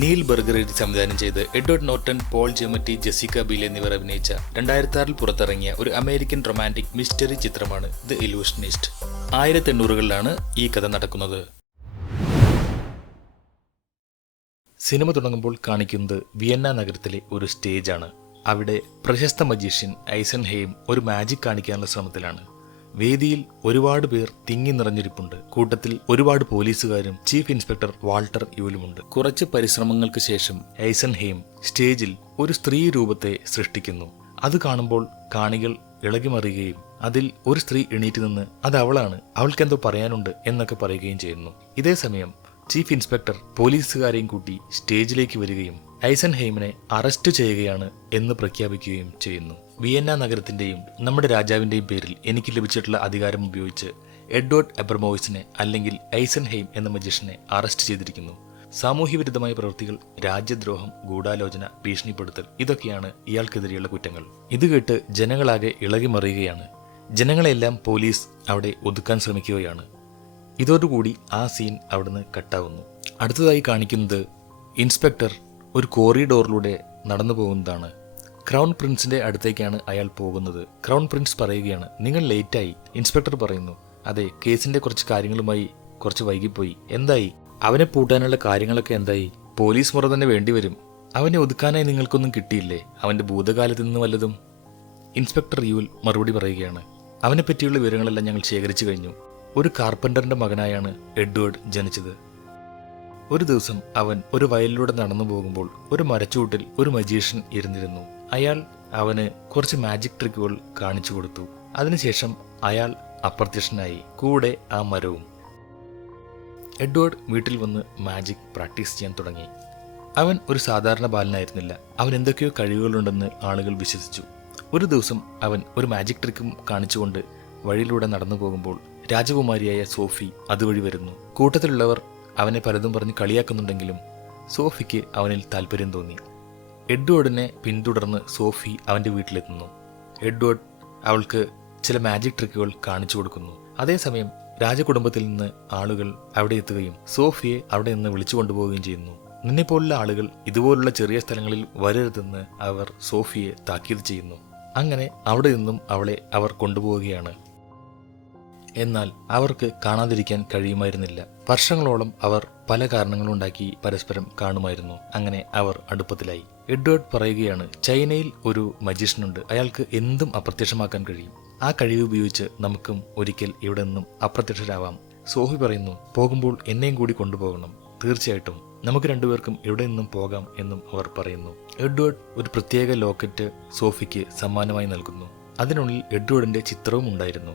Neil ബർഗറേറ്റ് സംവിധാനം ചെയ്ത് Edward Norton, Paul Giamatti, Jessica Biel എന്നിവർ അഭിനയിച്ച 2006 പുറത്തിറങ്ങിയ ഒരു അമേരിക്കൻ റൊമാൻറ്റിക് മിസ്റ്ററി ചിത്രമാണ് ദ ഇലൂഷനിസ്റ്റ്. 1800കളിലാണ് ഈ കഥ നടക്കുന്നത്. സിനിമ തുടങ്ങുമ്പോൾ കാണിക്കുന്നത് വിയന്ന നഗരത്തിലെ ഒരു സ്റ്റേജാണ്. അവിടെ പ്രശസ്ത മജീഷ്യൻ ഐസൻഹെയിം ഒരു മാജിക് കാണിക്കാനുള്ള ശ്രമത്തിലാണ്. വേദിയിൽ ഒരുപാട് പേർ തിങ്ങി നിറഞ്ഞിരിപ്പുണ്ട്. കൂട്ടത്തിൽ ഒരുപാട് പോലീസുകാരും ചീഫ് ഇൻസ്പെക്ടർ വാൾട്ടർ യൂലുമുണ്ട്. കുറച്ച് പരിശ്രമങ്ങൾക്ക് ശേഷം ഐസൻഹെയിം സ്റ്റേജിൽ ഒരു സ്ത്രീ രൂപത്തെ സൃഷ്ടിക്കുന്നു. അത് കാണുമ്പോൾ കാണികൾ ഇളകിമറിയുകയും അതിൽ ഒരു സ്ത്രീ എണീറ്റ് നിന്ന് അത് അവളാണ്, അവൾക്കെന്തോ പറയാനുണ്ട് എന്നൊക്കെ പറയുകയും ചെയ്യുന്നു. ഇതേ സമയം ചീഫ് ഇൻസ്പെക്ടർ പോലീസുകാരെയും കൂട്ടി സ്റ്റേജിലേക്ക് വരികയും ഐസൻഹെയിമിനെ അറസ്റ്റ് ചെയ്യുകയാണ് എന്ന് പ്രഖ്യാപിക്കുകയും ചെയ്യുന്നു. വിയന്ന നഗരത്തിന്റെയും നമ്മുടെ രാജാവിന്റെയും പേരിൽ എനിക്ക് ലഭിച്ചിട്ടുള്ള അധികാരം ഉപയോഗിച്ച് എഡ്വേർഡ് എബ്രമോവിസിനെ അല്ലെങ്കിൽ ഐസൻഹെയിം എന്ന മജീഷ്യനെ അറസ്റ്റ് ചെയ്തിരിക്കുന്നു. സാമൂഹ്യവിരുദ്ധമായ പ്രവൃത്തികൾ, രാജ്യദ്രോഹം, ഗൂഢാലോചന, ഭീഷണിപ്പെടുത്തൽ ഇതൊക്കെയാണ് ഇയാൾക്കെതിരെയുള്ള കുറ്റങ്ങൾ. ഇത് കേട്ട് ജനങ്ങളാകെ ഇളകിമറിയുകയാണ്. ജനങ്ങളെല്ലാം പോലീസ് അവിടെ ഒതുക്കാൻ ശ്രമിക്കുകയാണ്. ഇതോടുകൂടി ആ സീൻ അവിടുന്ന് കട്ടാവുന്നു. അടുത്തതായി കാണിക്കുന്നത് ഇൻസ്പെക്ടർ ഒരു കോറിഡോറിലൂടെ നടന്നു പോകുന്നതാണ്. ക്രൗൺ പ്രിൻസിന്റെ അടുത്തേക്കാണ് അയാൾ പോകുന്നത്. ക്രൗൺ പ്രിൻസ് പറയുകയാണ്, നിങ്ങൾ ലേറ്റായി. ഇൻസ്പെക്ടർ പറയുന്നു, അതെ, കേസിന്റെ കുറച്ച് കാര്യങ്ങളുമായി കുറച്ച് വൈകിപ്പോയി. എന്തായി? അവനെ പൂട്ടാനുള്ള കാര്യങ്ങളൊക്കെ എന്തായി? പോലീസ് മുറ തന്നെ വേണ്ടിവരും. അവനെ ഒതുക്കാനായി നിങ്ങൾക്കൊന്നും കിട്ടിയില്ലേ? അവന്റെ ഭൂതകാലത്ത് നിന്ന് വല്ലതും? ഇൻസ്പെക്ടർ യൂൽ മറുപടി പറയുകയാണ്, അവനെ പറ്റിയുള്ള വിവരങ്ങളെല്ലാം ഞങ്ങൾ ശേഖരിച്ചു കഴിഞ്ഞു. ഒരു കാർപ്പന്ററിന്റെ മകനായാണ് എഡ്വേർഡ് ജനിച്ചത്. ഒരു ദിവസം അവൻ ഒരു വയലിലൂടെ നടന്നു പോകുമ്പോൾ ഒരു മരച്ചുവട്ടിൽ ഒരു മജീഷ്യൻ ഇരുന്നിരുന്നു. അയാൾ അവന് കുറച്ച് മാജിക് ട്രിക്കുകൾ കാണിച്ചു കൊടുത്തു. അതിനുശേഷം അയാൾ അപ്രത്യക്ഷനായി, കൂടെ ആ മരവും. എഡ്വേർഡ് വീട്ടിൽ വന്ന് മാജിക് പ്രാക്ടീസ് ചെയ്യാൻ തുടങ്ങി. അവൻ ഒരു സാധാരണ ബാലനായിരുന്നില്ല. അവൻ എന്തൊക്കെയോ കഴിവുകളുണ്ടെന്ന് ആളുകൾ വിശ്വസിച്ചു. ഒരു ദിവസം അവൻ ഒരു മാജിക് ട്രിക്കും കാണിച്ചുകൊണ്ട് വഴിയിലൂടെ നടന്നു പോകുമ്പോൾ രാജകുമാരിയായ സോഫി അതുവഴി വരുന്നു. കൂട്ടത്തിലുള്ളവർ അവനെ പലതും പറഞ്ഞ് കളിയാക്കുന്നുണ്ടെങ്കിലും സോഫിക്ക് അവനിൽ താല്പര്യം തോന്നി. എഡ്വേർഡിനെ പിന്തുടർന്ന് സോഫി അവന്റെ വീട്ടിലെത്തുന്നു. എഡ്വേർഡ് അവൾക്ക് ചില മാജിക് ട്രിക്കുകൾ കാണിച്ചു കൊടുക്കുന്നു. അതേസമയം രാജകുടുംബത്തിൽ നിന്ന് ആളുകൾ അവിടെ എത്തുകയും സോഫിയെ അവിടെ നിന്ന് വിളിച്ചു കൊണ്ടുപോവുകയും ചെയ്യുന്നു. നിന്നെപ്പോലുള്ള ആളുകൾ ഇതുപോലുള്ള ചെറിയ സ്ഥലങ്ങളിൽ വരരുതെന്ന് അവർ സോഫിയെ താക്കീത് ചെയ്യുന്നു. അങ്ങനെ അവിടെ നിന്നും അവളെ അവർ കൊണ്ടുപോവുകയാണ്. എന്നാൽ അവർക്ക് കാണാതിരിക്കാൻ കഴിയുമായിരുന്നില്ല. വർഷങ്ങളോളം അവർ പല കാരണങ്ങളുണ്ടാക്കി പരസ്പരം കാണുമായിരുന്നു. അങ്ങനെ അവർ അടുപ്പത്തിലായി. എഡ്വേർഡ് പറയുകയാണ്, ചൈനയിൽ ഒരു മജീഷ്യനുണ്ട്, അയാൾക്ക് എന്തും അപ്രത്യക്ഷമാക്കാൻ കഴിയും. ആ കഴിവ് ഉപയോഗിച്ച് നമുക്കും ഒരിക്കൽ ഇവിടെ നിന്നും അപ്രത്യക്ഷരാവാം. സോഫി പറയുന്നു, പോകുമ്പോൾ എന്നെയും കൂടി കൊണ്ടുപോകണം. തീർച്ചയായിട്ടും നമുക്ക് രണ്ടുപേർക്കും ഇവിടെ നിന്നും പോകാം എന്നും അവർ പറയുന്നു. എഡ്വേർഡ് ഒരു പ്രത്യേക ലോക്കറ്റ് സോഫിക്ക് സമ്മാനമായി നൽകുന്നു. അതിനുള്ളിൽ എഡ്വേർഡിന്റെ ചിത്രവും ഉണ്ടായിരുന്നു.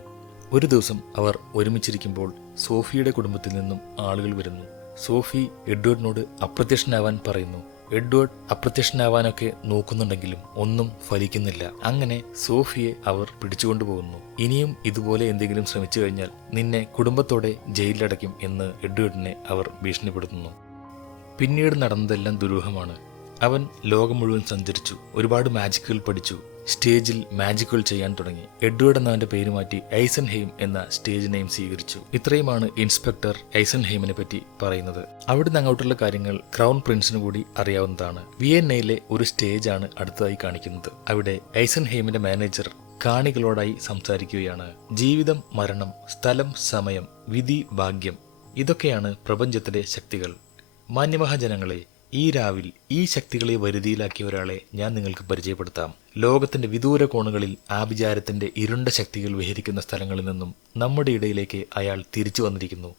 ഒരു ദിവസം അവർ ഒരുമിച്ചിരിക്കുമ്പോൾ സോഫിയുടെ കുടുംബത്തിൽ നിന്നും ആളുകൾ വരുന്നു. സോഫി എഡ്വേർഡിനോട് അപ്രത്യക്ഷനാവാൻ പറയുന്നു. എഡ്വേർഡ് അപ്രത്യക്ഷനാവാനൊക്കെ നോക്കുന്നുണ്ടെങ്കിലും ഒന്നും ഫലിക്കുന്നില്ല. അങ്ങനെ സോഫിയെ അവർ പിടിച്ചുകൊണ്ടുപോകുന്നു. ഇനിയും ഇതുപോലെ എന്തെങ്കിലും ശ്രമിച്ചു കഴിഞ്ഞാൽ നിന്നെ കുടുംബത്തോടെ ജയിലിലടയ്ക്കും എന്ന് എഡ്വേർഡിനെ അവർ ഭീഷണിപ്പെടുത്തുന്നു. പിന്നീട് നടന്നതെല്ലാം ദുരൂഹമാണ്. അവൻ ലോകം മുഴുവൻ സഞ്ചരിച്ചു, ഒരുപാട് മാജിക്കുകൾ പഠിച്ചു, സ്റ്റേജിൽ മാജിക്കുകൾ ചെയ്യാൻ തുടങ്ങി. എഡ്വേർഡ് എന്നവന്റെ പേര് മാറ്റി ഐസൻഹെയിം എന്ന സ്റ്റേജ് നെയിം സ്വീകരിച്ചു. ഇത്രയുമാണ് ഇൻസ്പെക്ടർ ഐസൻഹെയിമിനെ പറ്റി പറയുന്നത്. അവിടുന്ന് അങ്ങോട്ടുള്ള കാര്യങ്ങൾ ക്രൗൺ പ്രിൻസിന് കൂടി അറിയാവുന്നതാണ്. വിയന്നയിലെ ഒരു സ്റ്റേജാണ് അടുത്തതായി കാണിക്കുന്നത്. അവിടെ ഐസൻഹെയിമിന്റെ മാനേജർ കാണികളോടായി സംസാരിക്കുകയാണ്. ജീവിതം, മരണം, സ്ഥലം, സമയം, വിധി, ഭാഗ്യം ഇതൊക്കെയാണ് പ്രപഞ്ചത്തിലെ ശക്തികൾ. മാന്യമഹാജനങ്ങളെ, ഈ രാവിൽ ഈ ശക്തികളെ വരുതിയിലാക്കിയ ഒരാളെ ഞാൻ നിങ്ങൾക്ക് പരിചയപ്പെടുത്താം. ലോകത്തിന്റെ വിദൂര കോണുകളിൽ ആഭിചാരത്തിന്റെ ഇരുണ്ട ശക്തികൾ വിഹരിക്കുന്ന സ്ഥലങ്ങളിൽ നിന്നും നമ്മുടെ ഇടയിലേക്ക് അയാൾ തിരിച്ചു വന്നിരിക്കുന്നു.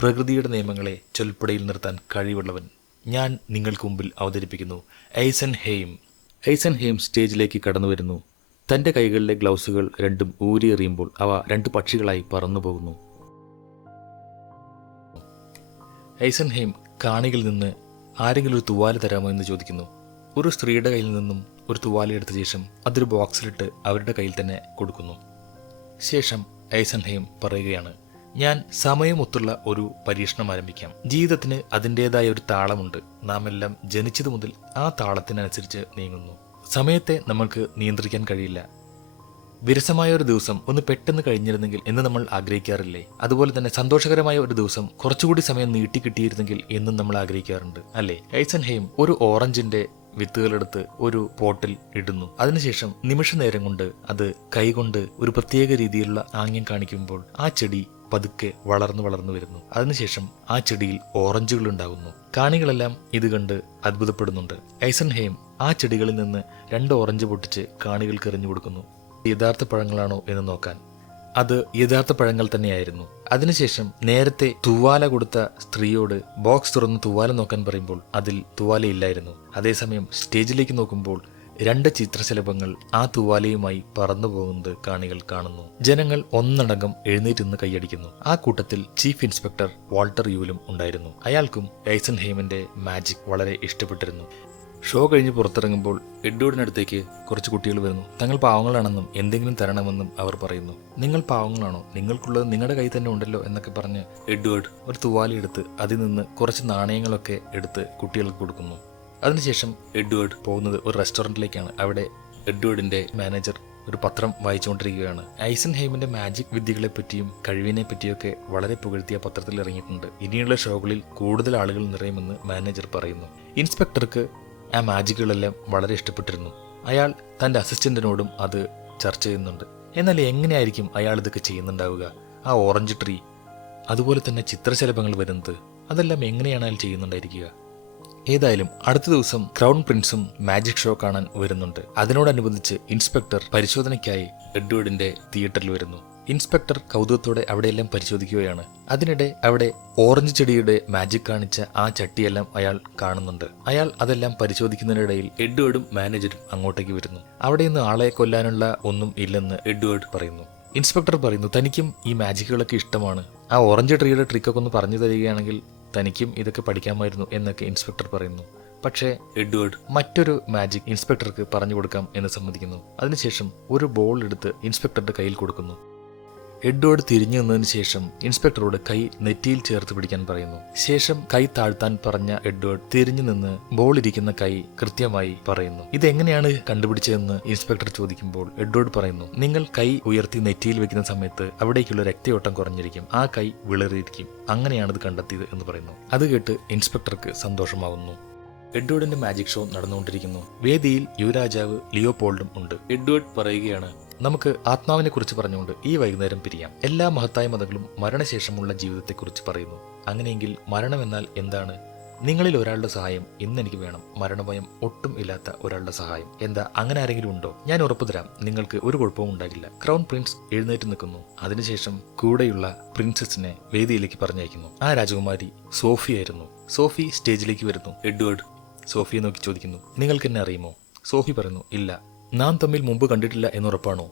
പ്രകൃതിയുടെ നിയമങ്ങളെ ചൊൽപ്പടയിൽ നിർത്താൻ കഴിവുള്ളവൻ ഞാൻ നിങ്ങൾക്ക് മുമ്പിൽ അവതരിപ്പിക്കുന്നു ഐസൻഹെയിം. ഐസൻഹെയിം സ്റ്റേജിലേക്ക് കടന്നു വരുന്നു. തന്റെ കൈകളിലെ ഗ്ലൗസുകൾ രണ്ടും ഊരിയെറിയുമ്പോൾ അവ രണ്ട് പക്ഷികളായി പറന്നു പോകുന്നു. ഐസൻഹെയിം കാണികളിൽ നിന്ന് ആരെങ്കിലും ഒരു തുവാല തരാമോ എന്ന് ചോദിക്കുന്നു. ഒരു സ്ത്രീയുടെ കയ്യിൽ നിന്നും ഒരു തുവാല എടുത്ത ശേഷം അതൊരു ബോക്സിലിട്ട് അവരുടെ കയ്യിൽ തന്നെ കൊടുക്കുന്നു. ശേഷം ഐസൻഹെയിം പറയുകയാണ്, ഞാൻ സമയമൊത്തുള്ള ഒരു പരീക്ഷണം ആരംഭിക്കാം. ജീവിതത്തിന് അതിൻ്റെതായ ഒരു താളമുണ്ട്. നാം എല്ലാം ജനിച്ചതു മുതൽ ആ താളത്തിനനുസരിച്ച് നീങ്ങുന്നു. സമയത്തെ നമ്മൾക്ക് നിയന്ത്രിക്കാൻ കഴിയില്ല. വിരസമായ ഒരു ദിവസം ഒന്ന് പെട്ടെന്ന് കഴിഞ്ഞിരുന്നെങ്കിൽ എന്ന് നമ്മൾ ആഗ്രഹിക്കാറില്ലേ? അതുപോലെ തന്നെ സന്തോഷകരമായ ഒരു ദിവസം കുറച്ചുകൂടി സമയം നീട്ടി കിട്ടിയിരുന്നെങ്കിൽ എന്നും നമ്മൾ ആഗ്രഹിക്കാറുണ്ട് അല്ലേ? ഐസൻഹെയിം ഒരു ഓറഞ്ചിന്റെ വിത്തുകളെടുത്ത് ഒരു പോട്ടിൽ ഇടുന്നു. അതിനുശേഷം നിമിഷ നേരം കൊണ്ട് അത് കൈകൊണ്ട് ഒരു പ്രത്യേക രീതിയിലുള്ള ആംഗ്യം കാണിക്കുമ്പോൾ ആ ചെടി പതുക്കെ വളർന്നു വരുന്നു. അതിനുശേഷം ആ ചെടിയിൽ ഓറഞ്ചുകൾ ഉണ്ടാകുന്നു. കാണികളെല്ലാം ഇത് കണ്ട് അത്ഭുതപ്പെടുന്നുണ്ട്. ഐസൻഹെയിം ആ ചെടികളിൽ നിന്ന് 2 ഓറഞ്ച് പൊട്ടിച്ച് കാണികൾക്ക് എറിഞ്ഞു കൊടുക്കുന്നു. യഥാർത്ഥ പഴങ്ങളാണോ എന്ന് നോക്കാൻ. അത് യഥാർത്ഥ പഴങ്ങൾ തന്നെയായിരുന്നു. അതിനുശേഷം നേരത്തെ തുവാല കൊടുത്ത സ്ത്രീയോട് ബോക്സ് തുറന്ന് തുവാല നോക്കാൻ പറയുമ്പോൾ അതിൽ തുവാലയില്ലായിരുന്നു. അതേസമയം സ്റ്റേജിലേക്ക് നോക്കുമ്പോൾ 2 ചിത്രശലഭങ്ങൾ ആ തുവാലയുമായി പറന്നു പോകുന്നത് കാണികൾ കാണുന്നു. ജനങ്ങൾ ഒന്നടങ്കം എഴുന്നേറ്റ് കൈയടിക്കുന്നു. ആ കൂട്ടത്തിൽ ചീഫ് ഇൻസ്പെക്ടർ വാൾട്ടർ യൂലും ഉണ്ടായിരുന്നു. അയാൾക്കും ഐസൻഹെയിമിന്റെ മാജിക് വളരെ ഇഷ്ടപ്പെട്ടിരുന്നു. ഷോ കഴിഞ്ഞ് പുറത്തിറങ്ങുമ്പോൾ എഡ്വേർഡിനടുത്തേക്ക് കുറച്ച് കുട്ടികൾ വരുന്നു. തങ്ങൾ പാവങ്ങളാണെന്നും എന്തെങ്കിലും തരണമെന്നും അവർ പറയുന്നു. നിങ്ങൾ പാവങ്ങളാണോ? നിങ്ങൾക്കുള്ളത് നിങ്ങളുടെ കയ്യിൽ തന്നെ ഉണ്ടല്ലോ എന്നൊക്കെ പറഞ്ഞ് എഡ്വേർഡ് ഒരു തുവാലി എടുത്ത് അതിൽ നിന്ന് കുറച്ച് നാണയങ്ങളൊക്കെ എടുത്ത് കുട്ടികൾക്ക് കൊടുക്കുന്നു. അതിനുശേഷം എഡ്വേർഡ് പോകുന്നത് ഒരു റെസ്റ്റോറൻറ്റിലേക്കാണ്. അവിടെ എഡ്വേർഡിന്റെ മാനേജർ ഒരു പത്രം വായിച്ചുകൊണ്ടിരിക്കുകയാണ്. ഐസൻഹെയിമിന്റെ മാജിക് വിദ്യകളെ പറ്റിയും കഴിവിനെ പറ്റിയൊക്കെ വളരെ പുകഴ്ത്തിയ പത്രത്തിൽ ഇറങ്ങിയിട്ടുണ്ട്. ഇനിയുള്ള ഷോകളിൽ കൂടുതൽ ആളുകൾ നിറയുമെന്ന് മാനേജർ പറയുന്നു. ഇൻസ്പെക്ടർക്ക് ആ മാജിക്കുകളെല്ലാം വളരെ ഇഷ്ടപ്പെട്ടിരുന്നു. അയാൾ തൻ്റെ അസിസ്റ്റന്റിനോടും അത് ചർച്ച ചെയ്യുന്നുണ്ട്. എന്നാൽ എങ്ങനെയായിരിക്കും അയാൾ ഇതൊക്കെ ചെയ്യുന്നുണ്ടാവുക? ആ ഓറഞ്ച് ട്രീ, അതുപോലെ തന്നെ ചിത്രശലഭങ്ങൾ വരുന്നത്, അതെല്ലാം എങ്ങനെയാണ് അയാൾ ചെയ്യുന്നുണ്ടായിരിക്കുക? ഏതായാലും അടുത്ത ദിവസം ക്രൗൺ പ്രിൻസും മാജിക് ഷോ കാണാൻ വരുന്നുണ്ട്. അതിനോടനുബന്ധിച്ച് ഇൻസ്പെക്ടർ പരിശോധനയ്ക്കായി എഡ്വേർഡിന്റെ തിയേറ്ററിൽ വരുന്നു. ഇൻസ്പെക്ടർ കൗതുകത്തോടെ അവിടെയെല്ലാം പരിശോധിക്കുകയാണ്. അതിനിടെ അവിടെ ഓറഞ്ച് ചെടിയുടെ മാജിക് കാണിച്ച ആ ചട്ടിയെല്ലാം അയാൾ കാണുന്നുണ്ട്. അയാൾ അതെല്ലാം പരിശോധിക്കുന്നതിനിടയിൽ എഡ്വേർഡും മാനേജരും അങ്ങോട്ടേക്ക് വരുന്നു. അവിടെ നിന്ന് ആളെ കൊല്ലാനുള്ള ഒന്നും ഇല്ലെന്ന് എഡ്വേർഡ് പറയുന്നു. ഇൻസ്പെക്ടർ പറയുന്നു, തനിക്കും ഈ മാജിക്കുകളൊക്കെ ഇഷ്ടമാണ്. ആ ഓറഞ്ച് ട്രീയുടെ ട്രിക്കൊക്കെ ഒന്ന് പറഞ്ഞു തരികയാണെങ്കിൽ തനിക്കും ഇതൊക്കെ പഠിക്കാമായിരുന്നു എന്നൊക്കെ ഇൻസ്പെക്ടർ പറയുന്നു. പക്ഷേ എഡ്വേർഡ് മറ്റൊരു മാജിക് ഇൻസ്പെക്ടർക്ക് പറഞ്ഞു കൊടുക്കാം എന്ന് സമ്മതിക്കുന്നു. അതിനുശേഷം ഒരു ബോൾ എടുത്ത് ഇൻസ്പെക്ടറുടെ കയ്യിൽ കൊടുക്കുന്നു. എഡ്വേർഡ് തിരിഞ്ഞു നിന്നതിന് ശേഷം ഇൻസ്പെക്ടറോട് കൈ നെറ്റിയിൽ ചേർത്ത് പിടിക്കാൻ പറയുന്നു. ശേഷം കൈ താഴ്ത്താൻ പറഞ്ഞ എഡ്വേർഡ് തിരിഞ്ഞു നിന്ന് ബോൾ ഇരിക്കുന്ന കൈ കൃത്യമായി പറയുന്നു. ഇതെങ്ങനെയാണ് കണ്ടുപിടിച്ചതെന്ന് ഇൻസ്പെക്ടർ ചോദിക്കുമ്പോൾ എഡ്വേർഡ് പറയുന്നു, നിങ്ങൾ കൈ ഉയർത്തി നെറ്റിയിൽ വെക്കുന്ന സമയത്ത് അവിടേക്കുള്ള രക്തയോട്ടം കുറഞ്ഞിരിക്കും, ആ കൈ വിളറിയിരിക്കും, അങ്ങനെയാണിത് കണ്ടെത്തിയത് എന്ന് പറയുന്നു. അത് കേട്ട് ഇൻസ്പെക്ടർക്ക് സന്തോഷമാവുന്നു. എഡ്വേർഡിന്റെ മാജിക് ഷോ നടന്നുകൊണ്ടിരിക്കുന്നു. വേദിയിൽ യുവരാജാവ് ലിയോപോൾഡും ഉണ്ട്. എഡ്വേർഡ് പറയുകയാണ്, നമുക്ക് ആത്മാവിനെ കുറിച്ച് പറഞ്ഞുകൊണ്ട് ഈ വൈകുന്നേരം പിരിയാം. എല്ലാ മഹത്തായ മതങ്ങളും മരണശേഷമുള്ള ജീവിതത്തെക്കുറിച്ച് പറയുന്നു. അങ്ങനെയെങ്കിൽ മരണമെന്നാൽ എന്താണ്? നിങ്ങളിൽ ഒരാളുടെ സഹായം ഇന്ന് എനിക്ക് വേണം. മരണഭയം ഒട്ടും ഇല്ലാത്ത ഒരാളുടെ സഹായം. എന്താ, അങ്ങനെ ആരെങ്കിലും ഉണ്ടോ? ഞാൻ ഉറപ്പു തരാം, നിങ്ങൾക്ക് ഒരു കുഴപ്പവും ഉണ്ടാകില്ല. ക്രൗൺ പ്രിൻസ് എഴുന്നേറ്റ് നിൽക്കുന്നു. അതിനുശേഷം കൂടെയുള്ള പ്രിൻസസിനെ വേദിയിലേക്ക് പറഞ്ഞയക്കുന്നു. ആ രാജകുമാരി സോഫിയായിരുന്നു. സോഫി സ്റ്റേജിലേക്ക് വരുന്നു. എഡ്വേർഡ് സോഫിയെ നോക്കി ചോദിക്കുന്നു, നിങ്ങൾക്ക് എന്നെ അറിയുമോ? സോഫി പറയുന്നു, ഇല്ല. നാം തമ്മിൽ മുമ്പ് കണ്ടിട്ടില്ല എന്നുറപ്പാണോ?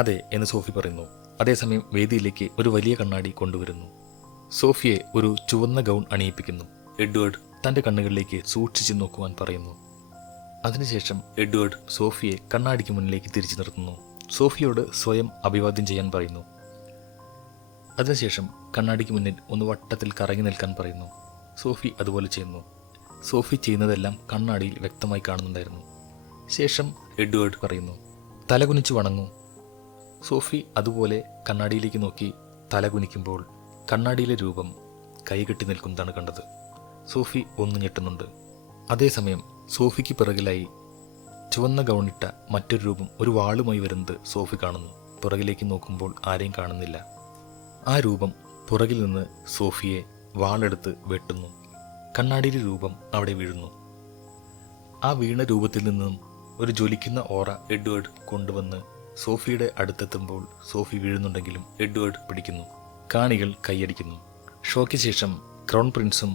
അതെ എന്ന് സോഫി പറയുന്നു. അതേസമയം വേദിയിലേക്ക് ഒരു വലിയ കണ്ണാടി കൊണ്ടുവരുന്നു. സോഫിയെ ഒരു ചുവന്ന ഗൗൺ അണിയിപ്പിക്കുന്നു. എഡ്വേർഡ് തന്റെ കണ്ണുകളിലേക്ക് സൂക്ഷിച്ചു നോക്കുവാൻ പറയുന്നു. അതിനുശേഷം എഡ്വേർഡ് സോഫിയെ കണ്ണാടിക്ക് മുന്നിലേക്ക് തിരിച്ചു നിർത്തുന്നു. സോഫിയോട് സ്വയം അഭിവാദ്യം ചെയ്യാൻ പറയുന്നു. അതിനുശേഷം കണ്ണാടിക്ക് മുന്നിൽ ഒന്ന് വട്ടത്തിൽ കറങ്ങി നിൽക്കാൻ പറയുന്നു. സോഫി അതുപോലെ ചെയ്യുന്നു. സോഫി ചെയ്യുന്നതെല്ലാം കണ്ണാടിയിൽ വ്യക്തമായി കാണുന്നുണ്ടായിരുന്നു. ശേഷം എഡ്വേർഡ് പറയുന്നു, തലകുനിച്ചു വണങ്ങൂ. സോഫി അതുപോലെ കണ്ണാടിയിലേക്ക് നോക്കി തലകുനിക്കുമ്പോൾ കണ്ണാടിയിലെ രൂപം കൈകെട്ടി നിൽക്കുന്നതാണ് കണ്ടത്. സോഫി ഒന്ന് ഞെട്ടുന്നുണ്ട്. അതേസമയം സോഫിക്ക് പിറകിലായി ചുവന്ന ഗൗണിട്ട മറ്റൊരു രൂപം ഒരു വാളുമായി വരുന്നത് സോഫി കാണുന്നു. പുറകിലേക്ക് നോക്കുമ്പോൾ ആരെയും കാണുന്നില്ല. ആ രൂപം പുറകിൽ നിന്ന് സോഫിയെ വാളെടുത്ത് വെട്ടുന്നു. കണ്ണാടിയിലെ രൂപം അവിടെ വീഴുന്നു. ആ വീണ രൂപത്തിൽ നിന്നും ഒരു ജ്വലിക്കുന്ന ഓറ എഡ്വേർഡ് കൊണ്ടുവന്ന് സോഫിയുടെ അടുത്തെത്തുമ്പോൾ സോഫി വീഴുന്നുണ്ടെങ്കിലും എഡ്വേർഡ് പിടിക്കുന്നു. കാണികൾ കൈയടിക്കുന്നു. ഷോയ്ക്ക് ശേഷം ക്രൗൺ പ്രിൻസും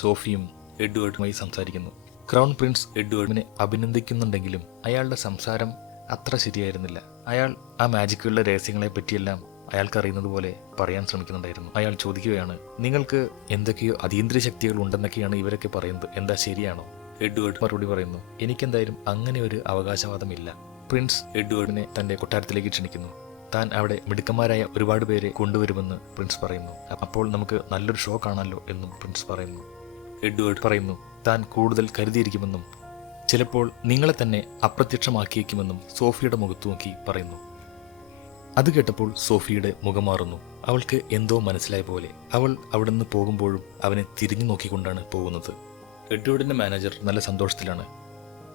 സോഫിയും എഡ്വേർഡുമായി സംസാരിക്കുന്നു. ക്രൗൺ പ്രിൻസ് എഡ്വേർഡിനെ അഭിനന്ദിക്കുന്നുണ്ടെങ്കിലും അയാളുടെ സംസാരം അത്ര ശരിയായിരുന്നില്ല. അയാൾ ആ മാജിക്കുകളുടെ രഹസ്യങ്ങളെ പറ്റിയെല്ലാം അയാൾക്കറിയുന്നത് പോലെ പറയാൻ ശ്രമിക്കുന്നുണ്ടായിരുന്നു. അയാൾ ചോദിക്കുകയാണ്, നിങ്ങൾക്ക് എന്തൊക്കെയോ അതീന്ദ്രിയ ശക്തികൾ ഉണ്ടെന്നൊക്കെയാണ് ഇവരൊക്കെ പറയുന്നത്, എന്താ ശരിയാണോ? എഡ്വേർഡ് മറുപടി പറയുന്നു, എനിക്കെന്തായാലും അങ്ങനെ ഒരു അവകാശവാദമില്ല. പ്രിൻസ് എഡ്വേർഡിനെ തന്റെ കൊട്ടാരത്തിലേക്ക് ക്ഷണിക്കുന്നു. താൻ അവിടെ മിടുക്കന്മാരായ ഒരുപാട് പേരെ കൊണ്ടുവരുമെന്ന് പ്രിൻസ് പറയുന്നു. അപ്പോൾ നമുക്ക് നല്ലൊരു ഷോ കാണാമല്ലോ എന്നും പ്രിൻസ് പറയുന്നു. എഡ്വേർഡ് പറയുന്നു, താൻ കൂടുതൽ കരുതിയിരിക്കുമെന്നും ചിലപ്പോൾ നിങ്ങളെ തന്നെ അപ്രത്യക്ഷമാക്കിയേക്കുമെന്നും സോഫിയുടെ മുഖത്ത് നോക്കി പറയുന്നു. അത് കേട്ടപ്പോൾ സോഫിയുടെ മുഖം മാറുന്നു. അവൾക്ക് എന്തോ മനസ്സിലായ പോലെ. അവൾ അവിടെ നിന്ന് പോകുമ്പോഴും അവനെ തിരിഞ്ഞു നോക്കിക്കൊണ്ടാണ് പോകുന്നത്. എഡ്വേർഡിന്റെ മാനേജർ നല്ല സന്തോഷത്തിലാണ്.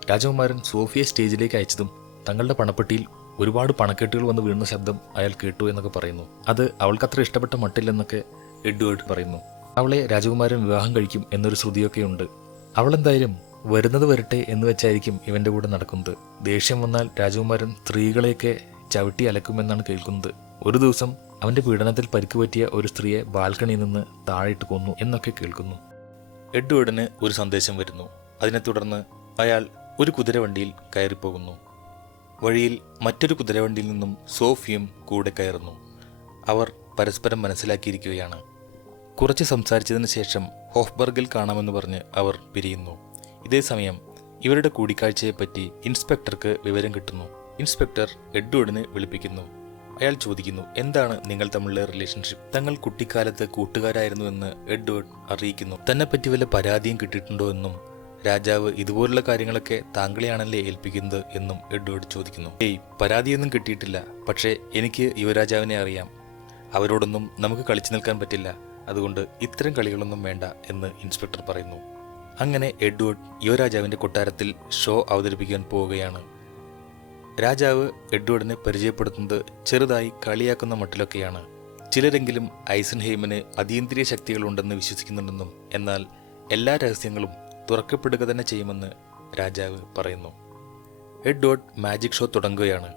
രാജകുമാരൻ സോഫിയെ സ്റ്റേജിലേക്ക് അയച്ചതും തങ്ങളുടെ പണപ്പെട്ടിയിൽ ഒരുപാട് പണക്കെട്ടുകൾ വന്ന് വീഴുന്ന ശബ്ദം അയാൾ കേട്ടു എന്നൊക്കെ പറയുന്നു. അത് അവൾക്കത്ര ഇഷ്ടപ്പെട്ട മട്ടില്ലെന്നൊക്കെ എഡ്വേർഡ് പറയുന്നു. അവളെ രാജകുമാരൻ വിവാഹം കഴിക്കും എന്നൊരു ശ്രുതിയൊക്കെ ഉണ്ട്. അവളെന്തായാലും വരുന്നത് വരട്ടെ എന്ന് വെച്ചായിരിക്കും ഇവന്റെ കൂടെ നടക്കുന്നത്. ദേഷ്യം വന്നാൽ രാജകുമാരൻ സ്ത്രീകളെയൊക്കെ ചവിട്ടി അലക്കുമെന്നാണ് കേൾക്കുന്നത്. ഒരു ദിവസം അവന്റെ പീഡനത്തിൽ പരിക്ക് പറ്റിയ ഒരു സ്ത്രീയെ ബാൽക്കണിയിൽ നിന്ന് താഴെയിട്ട് കൊന്നു എന്നൊക്കെ കേൾക്കുന്നു. എഡ്വേർഡിന് ഒരു സന്ദേശം വരുന്നു. അതിനെ തുടർന്ന് അയാൾ ഒരു കുതിരവണ്ടിയിൽ കയറിപ്പോകുന്നു. വഴിയിൽ മറ്റൊരു കുതിരവണ്ടിയിൽ നിന്നും സോഫിയും കൂടെ കയറുന്നു. അവർ പരസ്പരം മനസ്സിലാക്കിയിരിക്കുകയാണ്. കുറച്ച് സംസാരിച്ചതിന് ശേഷം ഹോഫ്ബർഗിൽ കാണാമെന്ന് പറഞ്ഞ് അവർ പിരിയുന്നു. ഇതേസമയം ഇവരുടെ കൂടിക്കാഴ്ചയെപ്പറ്റി ഇൻസ്പെക്ടർക്ക് വിവരം കിട്ടുന്നു. ഇൻസ്പെക്ടർ എഡ്വേർഡിനെ വിളിപ്പിക്കുന്നു. അയാൾ ചോദിക്കുന്നു, എന്താണ് നിങ്ങൾ തമ്മിലുള്ള റിലേഷൻഷിപ്പ്? തങ്ങൾ കുട്ടിക്കാലത്ത് കൂട്ടുകാരായിരുന്നു എന്ന് എഡ്വേർഡ് അറിയിക്കുന്നു. തന്നെപ്പറ്റി വല്ല പരാതിയും കിട്ടിയിട്ടുണ്ടോ എന്നും രാജാവ് ഇതുപോലുള്ള കാര്യങ്ങളൊക്കെ താങ്കളെയാണല്ലേ ഏൽപ്പിക്കുന്നത് എന്നും എഡ്വേർഡ് ചോദിക്കുന്നു. പരാതിയൊന്നും കിട്ടിയിട്ടില്ല. പക്ഷേ എനിക്ക് യുവരാജാവിനെ അറിയാം. അവരോടൊന്നും നമുക്ക് കളിച്ചു നിൽക്കാൻ പറ്റില്ല. അതുകൊണ്ട് ഇത്തരം കളികളൊന്നും വേണ്ട എന്ന് ഇൻസ്പെക്ടർ പറയുന്നു. അങ്ങനെ എഡ്വേർഡ് യുവരാജാവിന്റെ കൊട്ടാരത്തിൽ ഷോ അവതരിപ്പിക്കാൻ പോവുകയാണ്. രാജാവ് എഡ്വേർഡിനെ പരിചയപ്പെടുത്തുന്നത് ചെറുതായി കളിയാക്കുന്ന മട്ടിലൊക്കെയാണ്. ചിലരെങ്കിലും ഐസൻഹെയിമിന് അതീന്ദ്രിയ ശക്തികളുണ്ടെന്ന് വിശ്വസിക്കുന്നുണ്ടെന്നും എന്നാൽ എല്ലാ രഹസ്യങ്ങളും തുറക്കപ്പെടുക തന്നെ ചെയ്യുമെന്ന് രാജാവ് പറയുന്നു. എഡ്വേർഡ് മാജിക് ഷോ തുടങ്ങുകയാണ്.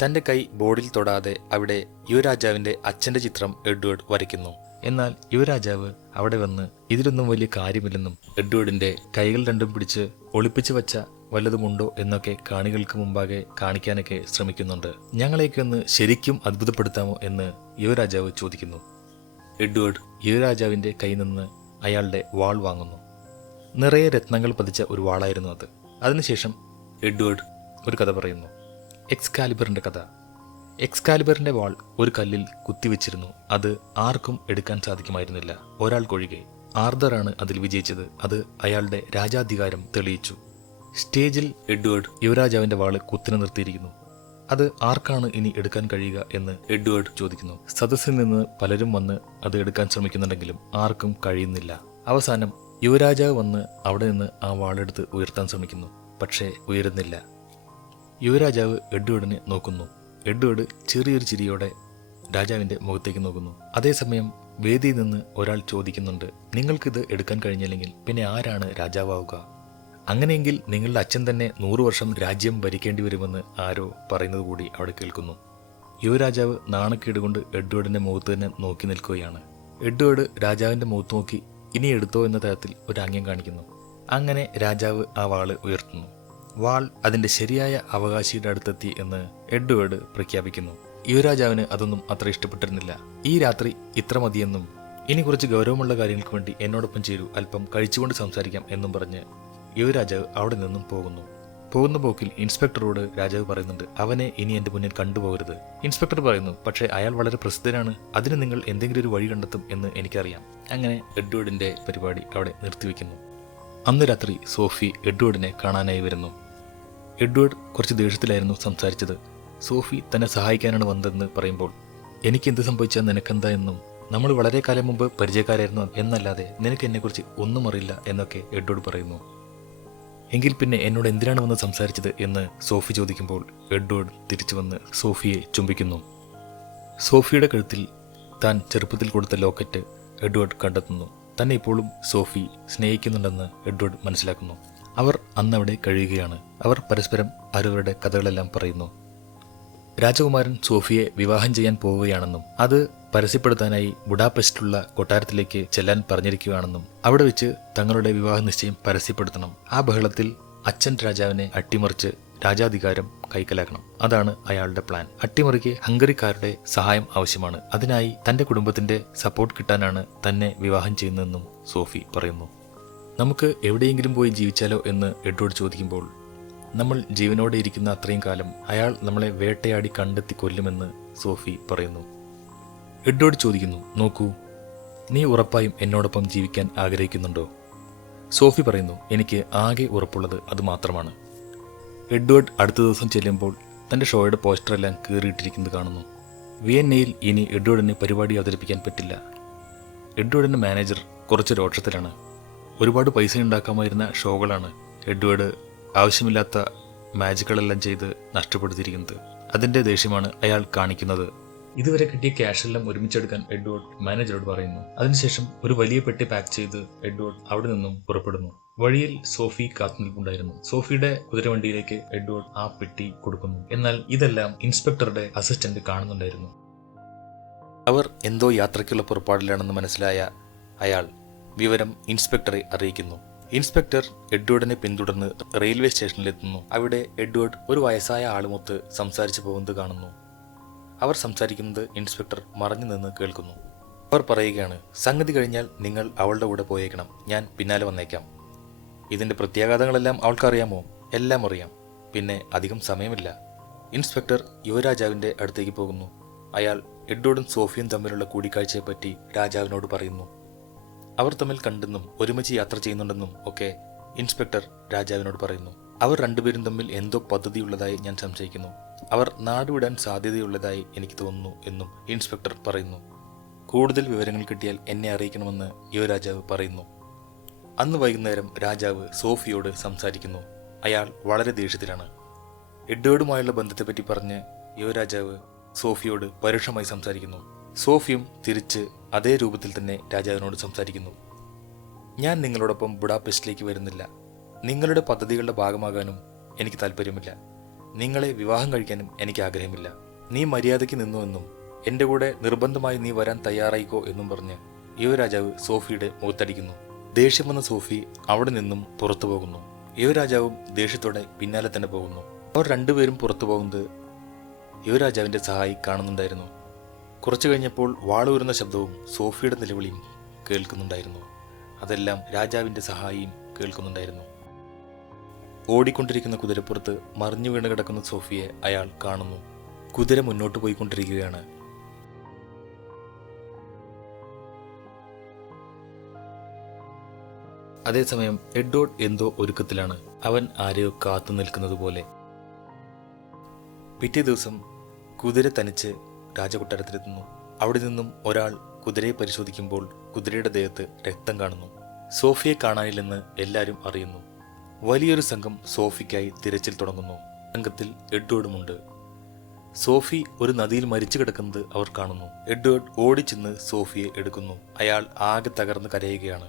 തന്റെ കൈ ബോർഡിൽ തൊടാതെ അവിടെ യുവരാജാവിന്റെ അച്ഛന്റെ ചിത്രം എഡ്വേർഡ് വരയ്ക്കുന്നു. എന്നാൽ യുവരാജാവ് അവിടെ വന്ന് ഇതിലൊന്നും വലിയ കാര്യമില്ലെന്നും എഡ്വേർഡിന്റെ കൈകൾ രണ്ടും പിടിച്ച് ഒളിപ്പിച്ചു വച്ച വല്ലതുമുണ്ടോ എന്നൊക്കെ കാണികൾക്ക് മുമ്പാകെ കാണിക്കാനൊക്കെ ശ്രമിക്കുന്നുണ്ട്. ഞങ്ങളെയൊക്കെ ഒന്ന് ശരിക്കും അത്ഭുതപ്പെടുത്താമോ എന്ന് യുവരാജാവ് ചോദിക്കുന്നു. എഡ്വേർഡ് യുവരാജാവിന്റെ കയ്യിൽ നിന്ന് അയാളുടെ വാൾ വാങ്ങുന്നു. നിറയെ രത്നങ്ങൾ പതിച്ച ഒരു വാളായിരുന്നു അത്. അതിനുശേഷം എഡ്വേർഡ് ഒരു കഥ പറയുന്നു. എക്സ്കാലിബറിന്റെ കഥ. എക്സ്കാലിബറിന്റെ വാൾ ഒരു കല്ലിൽ കുത്തിവെച്ചിരുന്നു. അത് ആർക്കും എടുക്കാൻ സാധിക്കുമായിരുന്നില്ല, ഒരാൾക്കൊഴികെ. ആർദറാണ് അതിൽ വിജയിച്ചത്. അത് അയാളുടെ രാജാധികാരം തെളിയിച്ചു. സ്റ്റേജിൽ എഡ്വേർഡ് യുവരാജാവിന്റെ വാള് കുത്തിനെ നിർത്തിയിരിക്കുന്നു. അത് ആർക്കാണ് ഇനി എടുക്കാൻ കഴിയുക എന്ന് എഡ്വേർഡ് ചോദിക്കുന്നു. സദസ്സിൽ നിന്ന് പലരും വന്ന് അത് എടുക്കാൻ ശ്രമിക്കുന്നുണ്ടെങ്കിലും ആർക്കും കഴിയുന്നില്ല. അവസാനം യുവരാജാവ് വന്ന് അവിടെ നിന്ന് ആ വാളെടുത്ത് ഉയർത്താൻ ശ്രമിക്കുന്നു. പക്ഷേ ഉയരുന്നില്ല. യുവരാജാവ് എഡ്വേർഡിനെ നോക്കുന്നു. എഡ്വേർഡ് ചെറിയൊരു ചിരിയോടെ രാജാവിന്റെ മുഖത്തേക്ക് നോക്കുന്നു. അതേസമയം വേദിയിൽ നിന്ന് ഒരാൾ ചോദിക്കുന്നുണ്ട്, നിങ്ങൾക്കിത് എടുക്കാൻ കഴിഞ്ഞില്ലെങ്കിൽ പിന്നെ ആരാണ് രാജാവാവുക? അങ്ങനെയെങ്കിൽ നിങ്ങളുടെ അച്ഛൻ തന്നെ 100 വർഷം രാജ്യം ഭരിക്കേണ്ടി വരുമെന്ന് ആരോ പറയുന്നത് കൂടി അവിടെ കേൾക്കുന്നു. യുവരാജാവ് നാണക്കേട് കൊണ്ട് എഡ്വേർഡിന്റെ മുഖത്ത് തന്നെ നോക്കി നിൽക്കുകയാണ്. എഡ്വേർഡ് രാജാവിന്റെ മുഖത്ത് നോക്കി ഇനി എടുത്തോ എന്ന തരത്തിൽ ഒരു ആംഗ്യം കാണിക്കുന്നു. അങ്ങനെ രാജാവ് ആ വാള് ഉയർത്തുന്നു. വാൾ അതിന്റെ ശരിയായ അവകാശിയുടെ അടുത്തെത്തി എന്ന് എഡ്വേർഡ് പ്രഖ്യാപിക്കുന്നു. യുവരാജാവിന് അതൊന്നും അത്ര ഇഷ്ടപ്പെട്ടിരുന്നില്ല. ഈ രാത്രി ഇത്ര മതിയെന്നും ഇനി കുറച്ച് ഗൗരവമുള്ള കാര്യങ്ങൾക്ക് വേണ്ടി എന്നോടൊപ്പം ചേരൂ, അല്പം കഴിച്ചുകൊണ്ട് സംസാരിക്കാം എന്നും പറഞ്ഞ് യുവരാജാവ് അവിടെ നിന്നും പോകുന്നു. പോകുന്ന പോക്കിൽ ഇൻസ്പെക്ടറോട് രാജാവ് പറയുന്നുണ്ട്, അവനെ ഇനി എന്റെ മുന്നിൽ കണ്ടുപോകരുത്. ഇൻസ്പെക്ടർ പറയുന്നു, പക്ഷേ അയാൾ വളരെ പ്രസിദ്ധനാണ്, അതിന് നിങ്ങൾ എന്തെങ്കിലും ഒരു വഴി കണ്ടെത്തും എന്ന് എനിക്കറിയാം. അങ്ങനെ എഡ്വേർഡിന്റെ പരിപാടി അവിടെ നിർത്തിവെക്കുന്നു. അന്ന് രാത്രി സോഫി എഡ്വേർഡിനെ കാണാനായി വരുന്നു. എഡ്വേർഡ് കുറച്ച് ദേഷ്യത്തിലായിരുന്നു സംസാരിച്ചത്. സോഫി തന്നെ സഹായിക്കാനാണ് വന്നതെന്ന് പറയുമ്പോൾ, എനിക്ക് എന്ത് സംഭവിച്ചാൽ നിനക്കെന്താ എന്നും നമ്മൾ വളരെ കാലം മുമ്പ് പരിചയക്കാരായിരുന്നു എന്നല്ലാതെ നിനക്ക് എന്നെക്കുറിച്ച് ഒന്നും അറിയില്ല എന്നൊക്കെ എഡ്വേർഡ് പറയുന്നു. എങ്കിൽ പിന്നെ എന്നോട് എന്തിനാണ് വന്ന് സംസാരിച്ചത് എന്ന് സോഫി ചോദിക്കുമ്പോൾ എഡ്വേർഡ് തിരിച്ചു വന്ന് സോഫിയെ ചുംബിക്കുന്നു. സോഫിയുടെ കഴുത്തിൽ താൻ ചെറുപ്പത്തിൽ കൊടുത്ത ലോക്കറ്റ് എഡ്വേർഡ് കണ്ടെത്തുന്നു. തന്നെ ഇപ്പോഴും സോഫി സ്നേഹിക്കുന്നുണ്ടെന്ന് എഡ്വേർഡ് മനസ്സിലാക്കുന്നു. അവർ അന്നവിടെ കഴിയുകയാണ്. അവർ പരസ്പരം അവരവരുടെ കഥകളെല്ലാം പറയുന്നു. രാജകുമാരൻ സോഫിയെ വിവാഹം ചെയ്യാൻ പോവുകയാണെന്നും അത് പരസ്യപ്പെടുത്താനായി ബുഡാപെസ്റ്റിലുള്ള കൊട്ടാരത്തിലേക്ക് ചെല്ലാൻ പറഞ്ഞിരിക്കുകയാണെന്നും അവിടെ വെച്ച് തങ്ങളുടെ വിവാഹ നിശ്ചയം പരസ്യപ്പെടുത്തണം. ആ ബഹളത്തിൽ അച്ഛൻ രാജാവിനെ അട്ടിമറിച്ച് രാജാധികാരം കൈക്കലാക്കണം. അതാണ് അയാളുടെ പ്ലാൻ. അട്ടിമറിക്ക് ഹംഗറിക്കാരുടെ സഹായം ആവശ്യമാണ്. അതിനായി തന്റെ കുടുംബത്തിന്റെ സപ്പോർട്ട് കിട്ടാനാണ് തന്നെ വിവാഹം ചെയ്യുന്നതെന്നും സോഫി പറയുന്നു. നമുക്ക് എവിടെയെങ്കിലും പോയി ജീവിച്ചാലോ എന്ന് എഡ്വേർഡ് ചോദിക്കുമ്പോൾ, നമ്മൾ ജീവനോടെ ഇരിക്കുന്ന അത്രയും കാലം അയാൾ നമ്മളെ വേട്ടയാടി കണ്ടെത്തി കൊല്ലുമെന്ന് സോഫി പറയുന്നു. എഡ്വേർഡ് ചോദിക്കുന്നു, നോക്കൂ, നീ ഉറപ്പായും എന്നോടൊപ്പം ജീവിക്കാൻ ആഗ്രഹിക്കുന്നുണ്ടോ? സോഫി പറയുന്നു, എനിക്ക് ആകെ ഉറപ്പുള്ളത് അത് മാത്രമാണ്. എഡ്വേർഡ് അടുത്ത ദിവസം ചെല്ലുമ്പോൾ തൻ്റെ ഷോയുടെ പോസ്റ്ററെല്ലാം കീറിയിട്ടിരിക്കുന്നത് കാണുന്നു. വിയന്നയിൽ ഇനി എഡ്വേർഡിന് പരിപാടി അവതരിപ്പിക്കാൻ പറ്റില്ല. എഡ്വേർഡിൻ്റെ മാനേജർ കുറച്ച് രോക്ഷത്തിലാണ്. ഒരുപാട് പൈസ ഉണ്ടാക്കാമായിരുന്ന ഷോകളാണ് എഡ്വേർഡ് ആവശ്യമില്ലാത്ത മാജിക്കുകളെല്ലാം ചെയ്ത് നഷ്ടപ്പെടുത്തിയിരിക്കുന്നത്. അതിൻ്റെ ദേഷ്യമാണ് അയാൾ കാണിക്കുന്നത്. ഇതുവരെ കിട്ടിയ ക്യാഷെല്ലാം ഒരുമിച്ചെടുക്കാൻ എഡ്വേർഡ് മാനേജറോട് പറയുന്നു. അതിനുശേഷം ഒരു വലിയ പെട്ടി പാക്ക് ചെയ്ത് എഡ്വേർഡ് അവിടെ നിന്നും പുറപ്പെടുന്നു. വഴിയിൽ സോഫി കാത്തുനിൽപ്പുണ്ടായിരുന്നു. സോഫിയുടെ കുതിരവണ്ടിയിലേക്ക് എഡ്വേർഡ് ആ പെട്ടി കൊടുക്കുന്നു. എന്നാൽ ഇതെല്ലാം ഇൻസ്പെക്ടറുടെ അസിസ്റ്റന്റ് കാണുന്നുണ്ടായിരുന്നു. അവർ എന്തോ യാത്രയ്ക്കുള്ള പുറപ്പാടിലാണെന്ന് മനസ്സിലായ അയാൾ വിവരം ഇൻസ്പെക്ടറെ അറിയിക്കുന്നു. ഇൻസ്പെക്ടർ എഡ്വേർഡിനെ പിന്തുടർന്ന് റെയിൽവേ സ്റ്റേഷനിലെത്തുന്നു. അവിടെ എഡ്വേർഡ് ഒരു വയസ്സായ ആളുമൊത്ത് സംസാരിച്ചു പോകുന്നത് കാണുന്നു. അവർ സംസാരിക്കുന്നത് ഇൻസ്പെക്ടർ മറഞ്ഞു നിന്ന് കേൾക്കുന്നു. അവർ പറയുകയാണ്, സംഗതി കഴിഞ്ഞാൽ നിങ്ങൾ അവളുടെ കൂടെ പോയേക്കണം, ഞാൻ പിന്നാലെ വന്നേക്കാം. ഇതിന്റെ പ്രത്യാഘാതങ്ങളെല്ലാം അവൾക്കറിയാമോ? എല്ലാം അറിയാം. പിന്നെ അധികം സമയമില്ല. ഇൻസ്പെക്ടർ യുവരാജാവിന്റെ അടുത്തേക്ക് പോകുന്നു. അയാൾ എഡ്വേർഡും സോഫിയും തമ്മിലുള്ള കൂടിക്കാഴ്ചയെപ്പറ്റി രാജാവിനോട് പറയുന്നു. അവർ തമ്മിൽ കണ്ടെന്നും ഒരുമിച്ച് യാത്ര ചെയ്യുന്നുണ്ടെന്നും ഒക്കെ ഇൻസ്പെക്ടർ രാജാവിനോട് പറയുന്നു. അവർ രണ്ടുപേരും തമ്മിൽ എന്തോ പദ്ധതിയുള്ളതായി ഞാൻ സംശയിക്കുന്നു. അവർ നാടുവിടാൻ സാധ്യതയുള്ളതായി എനിക്ക് തോന്നുന്നു എന്നും ഇൻസ്പെക്ടർ പറയുന്നു. കൂടുതൽ വിവരങ്ങൾ കിട്ടിയാൽ എന്നെ അറിയിക്കണമെന്ന് യുവരാജാവ് പറയുന്നു. അന്ന് വൈകുന്നേരം രാജാവ് സോഫിയോട് സംസാരിക്കുന്നു. അയാൾ വളരെ ദേഷ്യത്തിലാണ്. എഡ്വേർഡുമായുള്ള ബന്ധത്തെപ്പറ്റി പറഞ്ഞ് യുവരാജാവ് സോഫിയോട് പരുഷമായി സംസാരിക്കുന്നു. സോഫിയും തിരിച്ച് അതേ രൂപത്തിൽ തന്നെ രാജാവിനോട് സംസാരിക്കുന്നു. ഞാൻ നിങ്ങളോടൊപ്പം ബുഡാപെസ്റ്റിലേക്ക് വരുന്നില്ല. നിങ്ങളുടെ പദ്ധതികളുടെ ഭാഗമാകാനും എനിക്ക് താല്പര്യമില്ല. നിങ്ങളെ വിവാഹം കഴിക്കാനും എനിക്ക് ആഗ്രഹമില്ല. നീ മര്യാദയ്ക്ക് നിന്നുവെന്നും എൻ്റെ കൂടെ നിർബന്ധമായി നീ വരാൻ തയ്യാറായിക്കോ എന്നും പറഞ്ഞ് യുവരാജാവ് സോഫിയുടെ മുഖത്തടിക്കുന്നു. ദേഷ്യം വന്ന സോഫി അവിടെ നിന്നും പുറത്തു പോകുന്നു. യുവരാജാവും ദേഷ്യത്തോടെ പിന്നാലെ തന്നെ പോകുന്നു. അവർ രണ്ടുപേരും പുറത്തു പോകുന്നത് യുവരാജാവിന്റെ സഹായി കാണുന്നുണ്ടായിരുന്നു. കുറച്ചു കഴിഞ്ഞപ്പോൾ വാളൂരുന്ന ശബ്ദവും സോഫിയുടെ നിലവിളിയും കേൾക്കുന്നുണ്ടായിരുന്നു. അതെല്ലാം രാജാവിന്റെ സഹായിയും കേൾക്കുന്നുണ്ടായിരുന്നു. ഓടിക്കൊണ്ടിരിക്കുന്ന കുതിരപ്പുറത്ത് മറിഞ്ഞു വീണ് കിടക്കുന്ന സോഫിയെ അയാൾ കാണുന്നു. കുതിര മുന്നോട്ട് പോയിക്കൊണ്ടിരിക്കുകയാണ്. അതേസമയം എഡ്വേർഡ് എന്തോ ഒരുക്കത്തിലാണ്. അവൻ ആരെയോ കാത്തു നിൽക്കുന്നത് പോലെ. പിറ്റേ ദിവസം കുതിര തനിച്ച് രാജകൊട്ടാരത്തിലെത്തുന്നു. അവിടെ നിന്നും ഒരാൾ കുതിരയെ പരിശോധിക്കുമ്പോൾ കുതിരയുടെ ദേഹത്ത് രക്തം കാണുന്നു. സോഫിയെ കാണാനില്ലെന്ന് എല്ലാവരും അറിയുന്നു. വലിയൊരു സംഘം സോഫിക്കായി തിരച്ചിൽ തുടങ്ങുന്നു. സംഘത്തിൽ എഡ്വേർഡുമുണ്ട്. സോഫി ഒരു നദിയിൽ മരിച്ചു കിടക്കുന്നത് അവർ കാണുന്നു. എഡ്വേർഡ് ഓടിച്ചെന്ന് സോഫിയെ എടുക്കുന്നു. അയാൾ ആകെ തകർന്ന് കരയുകയാണ്.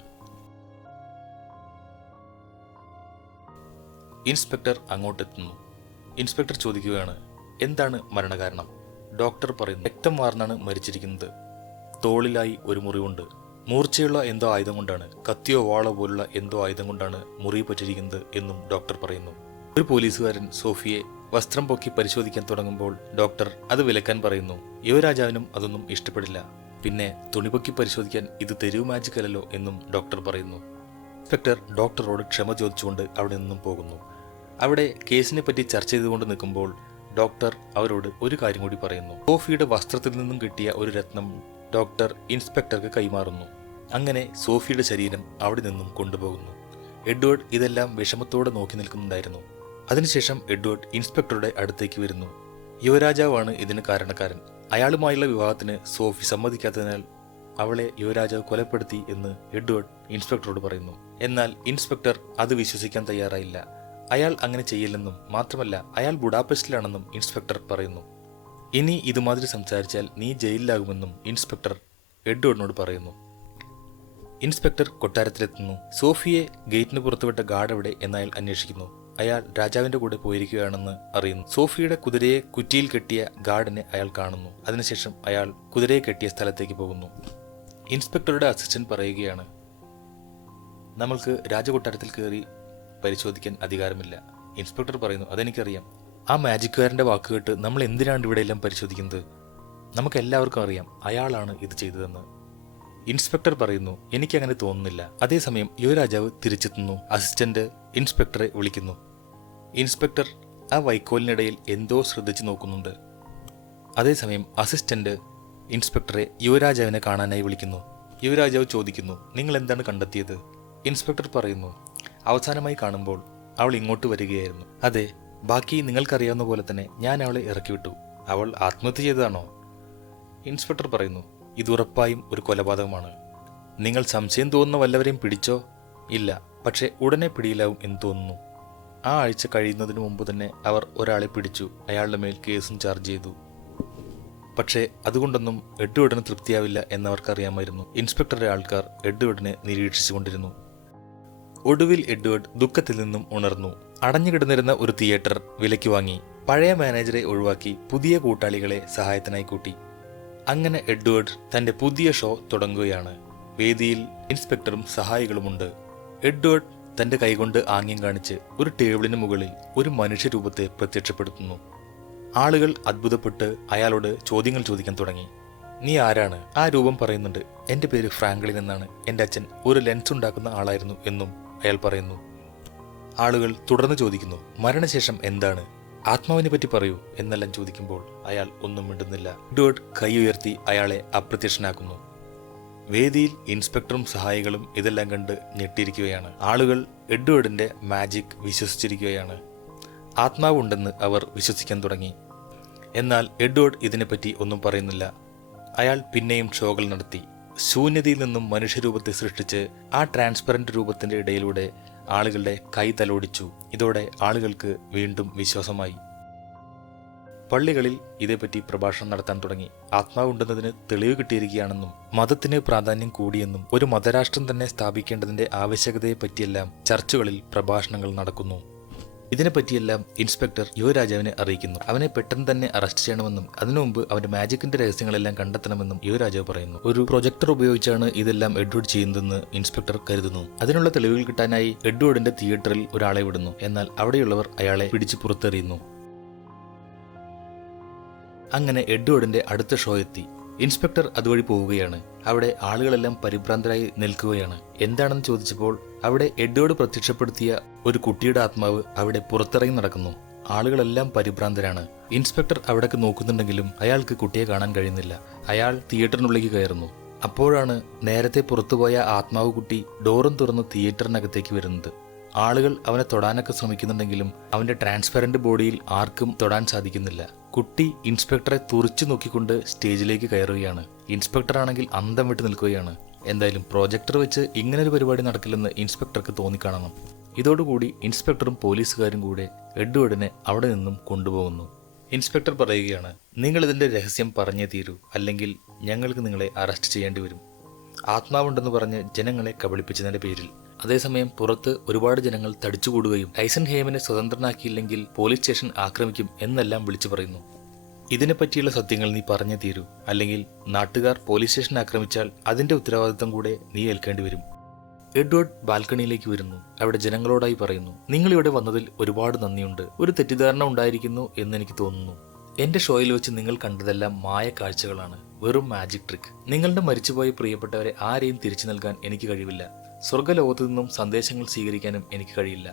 ഇൻസ്പെക്ടർ അങ്ങോട്ടെത്തുന്നു. ഇൻസ്പെക്ടർ ചോദിക്കുകയാണ്, എന്താണ് മരണകാരണം? ഡോക്ടർ പറയുന്നു, രക്തം വാർന്നാണ് മരിച്ചിരിക്കുന്നത്. തോളിലായി ഒരു മുറിവുണ്ട്. മൂർച്ചയുള്ള എന്തോ ആയുധം കൊണ്ടാണ്, കത്തിയോ വാളോ പോലുള്ള എന്തോ ആയുധം കൊണ്ടാണ് മുറിവ് പറ്റിയിരിക്കുന്നത് എന്നും ഡോക്ടർ പറയുന്നു. ഒരു പോലീസുകാരൻ സോഫിയെ വസ്ത്രം പൊക്കി പരിശോധിക്കാൻ തുടങ്ങുമ്പോൾ ഡോക്ടർ അത് വിലക്കാൻ പറയുന്നു. യുവരാജാവിനും അതൊന്നും ഇഷ്ടപ്പെടില്ല. പിന്നെ തുണിപൊക്കി പരിശോധിക്കാൻ ഇത് തെരുവ് മാജിക് അല്ലല്ലോ എന്നും ഡോക്ടർ പറയുന്നു. ഇൻസ്പെക്ടർ ഡോക്ടറോട് ക്ഷമ ചോദിച്ചുകൊണ്ട് അവിടെ നിന്നും പോകുന്നു. അവിടെ കേസിനെ പറ്റി ചർച്ച ചെയ്തുകൊണ്ട് നിൽക്കുമ്പോൾ ഡോക്ടർ അവരോട് ഒരു കാര്യം കൂടി പറയുന്നു. സോഫിയുടെ വസ്ത്രത്തിൽ നിന്നും കിട്ടിയ ഒരു രത്നം ഡോക്ടർ ഇൻസ്പെക്ടർക്ക് കൈമാറുന്നു. അങ്ങനെ സോഫിയുടെ ശരീരം അവിടെ നിന്നും കൊണ്ടുപോകുന്നു. എഡ്വേർഡ് ഇതെല്ലാം വിഷമത്തോടെ നോക്കി നിൽക്കുന്നുണ്ടായിരുന്നു. അതിനുശേഷം എഡ്വേർഡ് ഇൻസ്പെക്ടറുടെ അടുത്തേക്ക് വരുന്നു. യുവരാജാവാണ് ഇതിന് കാരണക്കാരൻ. അയാളുമായുള്ള വിവാഹത്തിന് സോഫി സമ്മതിക്കാത്തതിനാൽ അവളെ യുവരാജാവ് കൊലപ്പെടുത്തി എന്ന് എഡ്വേർഡ് ഇൻസ്പെക്ടറോട് പറയുന്നു. എന്നാൽ ഇൻസ്പെക്ടർ അത് വിശ്വസിക്കാൻ തയ്യാറായില്ല. അയാൾ അങ്ങനെ ചെയ്യില്ലെന്നും മാത്രമല്ല അയാൾ ബുഡാപെസ്റ്റിലാണെന്നും ഇൻസ്പെക്ടർ പറയുന്നു. ഇനി ഇതുമാതിരി സംസാരിച്ചാൽ നീ ജയിലിലാകുമെന്നും ഇൻസ്പെക്ടർ എഡ്വേർഡിനോട് പറയുന്നു. ഇൻസ്പെക്ടർ കൊട്ടാരത്തിലെത്തുന്നു. സോഫിയെ ഗേറ്റിന് പുറത്തുവിട്ട ഗാർഡ് എവിടെ എന്നയാൾ അന്വേഷിക്കുന്നു. അയാൾ രാജാവിന്റെ കൂടെ പോയിരിക്കുകയാണെന്ന് അറിയുന്നു. സോഫിയുടെ കുതിരയെ കുറ്റിയിൽ കെട്ടിയ ഗാർഡിനെ അയാൾ കാണുന്നു. അതിനുശേഷം അയാൾ കുതിരയെ കെട്ടിയ സ്ഥലത്തേക്ക് പോകുന്നു. ഇൻസ്പെക്ടറുടെ അസിസ്റ്റന്റ് പറയുകയാണ്, നമ്മൾക്ക് രാജകൊട്ടാരത്തിൽ കയറി പരിശോധിക്കാൻ അധികാരമില്ല. ഇൻസ്പെക്ടർ പറയുന്നു, അതെനിക്കറിയാം. ആ മാജിക്കുകാരന്റെ വാക്കുകേട്ട് നമ്മൾ എന്തിനാണ് ഇവിടെയെല്ലാം പരിശോധിക്കുന്നത്? നമുക്ക് എല്ലാവർക്കും അറിയാം അയാളാണ് ഇത് ചെയ്തതെന്ന്. ഇൻസ്പെക്ടർ പറയുന്നു, എനിക്കങ്ങനെ തോന്നുന്നില്ല. അതേസമയം യുവരാജാവ് തിരിച്ചെത്തുന്നു. അസിസ്റ്റന്റ് ഇൻസ്പെക്ടറെ വിളിക്കുന്നു. ഇൻസ്പെക്ടർ ആ വൈക്കോലിനിടയിൽ എന്തോ ശ്രദ്ധിച്ചു നോക്കുന്നുണ്ട്. അതേസമയം അസിസ്റ്റന്റ് ഇൻസ്പെക്ടറെ യുവരാജാവിനെ കാണാനായി വിളിക്കുന്നു. യുവരാജാവ് ചോദിക്കുന്നു, നിങ്ങൾ എന്താണ് കണ്ടെത്തിയത്? ഇൻസ്പെക്ടർ പറയുന്നു, അവസാനമായി കാണുമ്പോൾ അവൾ ഇങ്ങോട്ട് വരികയായിരുന്നു. അതെ, ബാക്കി നിങ്ങൾക്കറിയാവുന്ന പോലെ തന്നെ ഞാൻ അവളെ ഇറക്കിവിട്ടു. അവൾ ആത്മഹത്യ ചെയ്തതാണോ? ഇൻസ്പെക്ടർ പറയുന്നു, ഇത് ഉറപ്പായും ഒരു കൊലപാതകമാണ്. നിങ്ങൾ സംശയം തോന്നുന്ന വല്ലവരെയും പിടിച്ചോ? ഇല്ല, പക്ഷേ ഉടനെ പിടിയിലാവും എന്ന് തോന്നുന്നു. ആ ആഴ്ച കഴിയുന്നതിന് മുമ്പ് തന്നെ അവർ ഒരാളെ പിടിച്ചു. അയാളുടെ മേൽ കേസും ചാർജ് ചെയ്തു. പക്ഷേ അതുകൊണ്ടൊന്നും എഡ്വേർഡിന് തൃപ്തിയാവില്ല എന്നവർക്കറിയാമായിരുന്നു. ഇൻസ്പെക്ടറുടെ ആൾക്കാർ എഡ്വേർഡിനെ നിരീക്ഷിച്ചുകൊണ്ടിരുന്നു. ഒടുവിൽ എഡ്വേർഡ് ദുഃഖത്തിൽ നിന്നും ഉണർന്നു. അടഞ്ഞുകിടന്നിരുന്ന ഒരു തിയേറ്റർ വിലയ്ക്ക് വാങ്ങി. പഴയ മാനേജറെ ഒഴിവാക്കി പുതിയ കൂട്ടാളികളെ സഹായത്തിനായി കൂട്ടി. അങ്ങനെ എഡ്വേർഡ് തന്റെ പുതിയ ഷോ തുടങ്ങുകയാണ്. വേദിയിൽ ഇൻസ്പെക്ടറും സഹായികളുമുണ്ട്. എഡ്വേർഡ് തന്റെ കൈകൊണ്ട് ആംഗ്യം കാണിച്ച് ഒരു ടേബിളിന് മുകളിൽ ഒരു മനുഷ്യരൂപത്തെ പ്രത്യക്ഷപ്പെടുത്തുന്നു. ആളുകൾ അത്ഭുതപ്പെട്ട് അയാളോട് ചോദ്യങ്ങൾ ചോദിക്കാൻ തുടങ്ങി. നീ ആരാണ്? ആ രൂപം പറയുന്നുണ്ട്, എന്റെ പേര് ഫ്രാങ്ക്ലിൻ എന്നാണ്. എന്റെ അച്ഛൻ ഒരു ലെൻസ് ഉണ്ടാക്കുന്ന ആളായിരുന്നു എന്നും അയാൾ പറയുന്നു. ആളുകൾ തുടർന്ന് ചോദിക്കുന്നു, മരണശേഷം എന്താണ്? ആത്മാവിനെ പറ്റി പറയൂ എന്നെല്ലാം ചോദിക്കുമ്പോൾ അയാൾ ഒന്നും മിണ്ടുന്നില്ല. എഡ്വേർഡ് കൈ ഉയർത്തി അയാളെ അപ്രത്യക്ഷനാക്കുന്നു. വേദിയിൽ ഇൻസ്പെക്ടറും സഹായികളും ഇതെല്ലാം കണ്ട് ഞെട്ടിയിരിക്കുകയാണ്. ആളുകൾ എഡ്വേർഡിന്റെ മാജിക് വിശ്വസിച്ചിരിക്കുകയാണ്. ആത്മാവുണ്ടെന്ന് അവർ വിശ്വസിക്കാൻ തുടങ്ങി. എന്നാൽ എഡ്വേർഡ് ഇതിനെപ്പറ്റി ഒന്നും പറയുന്നില്ല. അയാൾ പിന്നെയും ഷോകൾ നടത്തി. ശൂന്യതയിൽ നിന്നും മനുഷ്യരൂപത്തെ സൃഷ്ടിച്ച് ആ ട്രാൻസ്പെറന്റ് രൂപത്തിന്റെ ഇടയിലൂടെ ആളുകളുടെ കൈ തലോടിച്ചു. ഇതോടെ ആളുകൾക്ക് വീണ്ടും വിശ്വാസമായി. പള്ളികളിൽ ഇതേപ്പറ്റി പ്രഭാഷണം നടത്താൻ തുടങ്ങി. ആത്മാവുണ്ടെന്നതിന് തെളിവ് കിട്ടിയിരിക്കുകയാണെന്നും മതത്തിന് പ്രാധാന്യം കൂടിയെന്നും ഒരു മതരാഷ്ട്രം തന്നെ സ്ഥാപിക്കേണ്ടതിന്റെ ആവശ്യകതയെപ്പറ്റിയെല്ലാം ചർച്ചുകളിൽ പ്രഭാഷണങ്ങൾ നടക്കുന്നു. ഇതിനെപ്പറ്റിയെല്ലാം ഇൻസ്പെക്ടർ യുവരാജാവിനെ അറിയിക്കുന്നു. അവനെ പെട്ടെന്ന് തന്നെ അറസ്റ്റ് ചെയ്യണമെന്നും അതിനു മുമ്പ് അവന്റെ മാജിക്കിന്റെ രഹസ്യങ്ങളെല്ലാം കണ്ടെത്തണമെന്നും യുവരാജാവ് പറയുന്നു. ഒരു പ്രൊജക്ടർ ഉപയോഗിച്ചാണ് ഇതെല്ലാം എഡ്വേർഡ് ചെയ്യുന്നതെന്ന് ഇൻസ്പെക്ടർ കരുതുന്നു. അതിനുള്ള തെളിവുകൾ കിട്ടാനായി എഡ്വേർഡിന്റെ തിയേറ്ററിൽ ഒരാളെ വിടുന്നു. എന്നാൽ അവിടെയുള്ളവർ അയാളെ പിടിച്ചു പുറത്തെറിയുന്നു. അങ്ങനെ എഡ്വേർഡിന്റെ അടുത്ത ഷോ എത്തി. ഇൻസ്പെക്ടർ അതുവഴി പോവുകയാണ്. അവിടെ ആളുകളെല്ലാം പരിഭ്രാന്തരായി നിൽക്കുകയാണ്. എന്താണെന്ന് ചോദിച്ചപ്പോൾ അവിടെ എഡ്വേർഡ് പ്രത്യക്ഷപ്പെടുത്തിയ ഒരു കുട്ടിയുടെ ആത്മാവ് അവിടെ പുറത്തിറങ്ങി നടക്കുന്നു. ആളുകളെല്ലാം പരിഭ്രാന്തരാണ്. ഇൻസ്പെക്ടർ അവിടേക്ക് നോക്കുന്നുണ്ടെങ്കിലും അയാൾക്ക് കുട്ടിയെ കാണാൻ കഴിയുന്നില്ല. അയാൾ തിയേറ്ററിനുള്ളിലേക്ക് കയറുന്നു. അപ്പോഴാണ് നേരത്തെ പുറത്തുപോയ ആത്മാവ് കുട്ടി ഡോറും തുറന്ന് തിയേറ്ററിനകത്തേക്ക് വരുന്നത്. ആളുകൾ അവനെ തൊടാനൊക്കെ ശ്രമിക്കുന്നുണ്ടെങ്കിലും അവന്റെ ട്രാൻസ്പെറന്റ് ബോഡിയിൽ ആർക്കും തൊടാൻ സാധിക്കുന്നില്ല. കുട്ടി ഇൻസ്പെക്ടറെ തുറിച്ചു നോക്കിക്കൊണ്ട് സ്റ്റേജിലേക്ക് കയറുകയാണ്. ഇൻസ്പെക്ടർ ആണെങ്കിൽ അന്തം വിട്ട് നിൽക്കുകയാണ്. എന്തായാലും പ്രോജക്ടർ വെച്ച് ഇങ്ങനൊരു പരിപാടി നടക്കില്ലെന്ന് ഇൻസ്പെക്ടർക്ക് തോന്നിക്കാണണം. ഇതോടുകൂടി ഇൻസ്പെക്ടറും പോലീസുകാരും കൂടെ എഡ്വേർഡിനെ അവിടെ നിന്നും കൊണ്ടുപോകുന്നു. ഇൻസ്പെക്ടർ പറയുകയാണ്, നിങ്ങൾ ഇതിന്റെ രഹസ്യം പറഞ്ഞേ തീരൂ, അല്ലെങ്കിൽ ഞങ്ങൾക്ക് നിങ്ങളെ അറസ്റ്റ് ചെയ്യേണ്ടി വരും. ആത്മാവുണ്ടെന്ന് പറഞ്ഞ് ജനങ്ങളെ കബളിപ്പിച്ചതിന്റെ പേരിൽ. അതേസമയം പുറത്ത് ഒരുപാട് ജനങ്ങൾ തടിച്ചുകൂടുകയും ഐസൻഹേമിനെ സ്വതന്ത്രനാക്കിയില്ലെങ്കിൽ പോലീസ് സ്റ്റേഷൻ ആക്രമിക്കും എന്നെല്ലാം വിളിച്ചു പറയുന്നു. ഇതിനെപ്പറ്റിയുള്ള സത്യങ്ങൾ നീ പറഞ്ഞേ തീരൂ, അല്ലെങ്കിൽ നാട്ടുകാർ പോലീസ് സ്റ്റേഷൻ ആക്രമിച്ചാൽ അതിന്റെ ഉത്തരവാദിത്തം കൂടെ നീ ഏൽക്കേണ്ടി വരും. എഡ്വേർഡ് ബാൽക്കണിയിലേക്ക് വരുന്നു. അവിടെ ജനങ്ങളോടായി പറയുന്നു, നിങ്ങൾ ഇവിടെ വന്നതിൽ ഒരുപാട് നന്ദിയുണ്ട്. ഒരു തെറ്റിദ്ധാരണ ഉണ്ടായിരിക്കുന്നു എന്നെനിക്ക് തോന്നുന്നു. എന്റെ ഷോയിൽ വെച്ച് നിങ്ങൾ കണ്ടതെല്ലാം മായ കാഴ്ചകളാണ്, വെറും മാജിക് ട്രിക്ക്. നിങ്ങളുടെ മരിച്ചുപോയ പ്രിയപ്പെട്ടവരെ ആരെയും തിരിച്ചു നൽകാൻ എനിക്ക് കഴിവില്ല. സ്വർഗ്ഗലോകത്തു നിന്നും സന്ദേശങ്ങൾ സ്വീകരിക്കാനും എനിക്ക് കഴിയില്ല.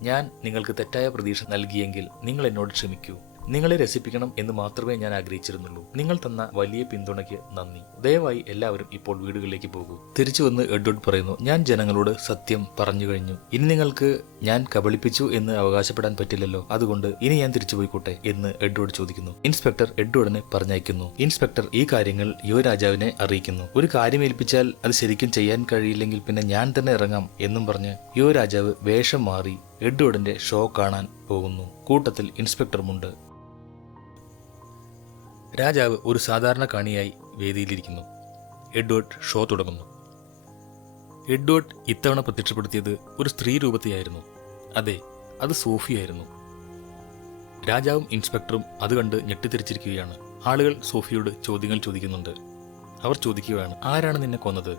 ഞാൻ നിങ്ങൾക്ക് തെറ്റായ പ്രതീക്ഷ നൽകിയെങ്കിൽ നിങ്ങൾ എന്നോട് ക്ഷമിക്കൂ. നിങ്ങളെ രസിപ്പിക്കണം എന്ന് മാത്രമേ ഞാൻ ആഗ്രഹിച്ചിരുന്നുള്ളൂ. നിങ്ങൾ തന്ന വലിയ പിന്തുണയ്ക്ക് നന്ദി. ദയവായി എല്ലാവരും ഇപ്പോൾ വീടുകളിലേക്ക് പോകൂ. തിരിച്ചു വന്ന് എഡ്വേർഡ് പറയുന്നു, ഞാൻ ജനങ്ങളോട് സത്യം പറഞ്ഞു കഴിഞ്ഞു. ഇനി നിങ്ങൾക്ക് ഞാൻ കബളിപ്പിച്ചു എന്ന് അവകാശപ്പെടാൻ പറ്റില്ലല്ലോ. അതുകൊണ്ട് ഇനി ഞാൻ തിരിച്ചു പോയിക്കോട്ടെ എന്ന് എഡ്വേർഡ് ചോദിക്കുന്നു. ഇൻസ്പെക്ടർ എഡ്വേർഡിനെ പറഞ്ഞയക്കുന്നു. ഇൻസ്പെക്ടർ ഈ കാര്യങ്ങൾ യുവരാജാവിനെ അറിയിക്കുന്നു. ഒരു കാര്യം ഏൽപ്പിച്ചാൽ അത് ശരിക്കും ചെയ്യാൻ കഴിയില്ലെങ്കിൽ പിന്നെ ഞാൻ തന്നെ ഇറങ്ങാം എന്നും പറഞ്ഞ് യുവരാജാവ് വേഷം മാറി എഡ്വേർഡിന്റെ ഷോ കാണാൻ പോകുന്നു. കൂട്ടത്തിൽ ഇൻസ്പെക്ടറുമുണ്ട്. രാജാവ് ഒരു സാധാരണ കാണിയായി വേദിയിലിരിക്കുന്നു. എഡ്വേർഡ് ഷോ തുടങ്ങുന്നു. എഡ്വേർഡ് ഇത്തവണ പ്രത്യക്ഷപ്പെടുത്തിയത് ഒരു സ്ത്രീ രൂപത്തെയായിരുന്നു. അതെ, അത് സോഫിയായിരുന്നു. രാജാവും ഇൻസ്പെക്ടറും അത് കണ്ട് ഞെട്ടിത്തിരിച്ചിരിക്കുകയാണ്. ആളുകൾ സോഫിയോട് ചോദ്യങ്ങൾ ചോദിക്കുന്നുണ്ട്. അവർ ചോദിക്കുകയാണ്, ആരാണ് നിന്നെ കൊന്നത്?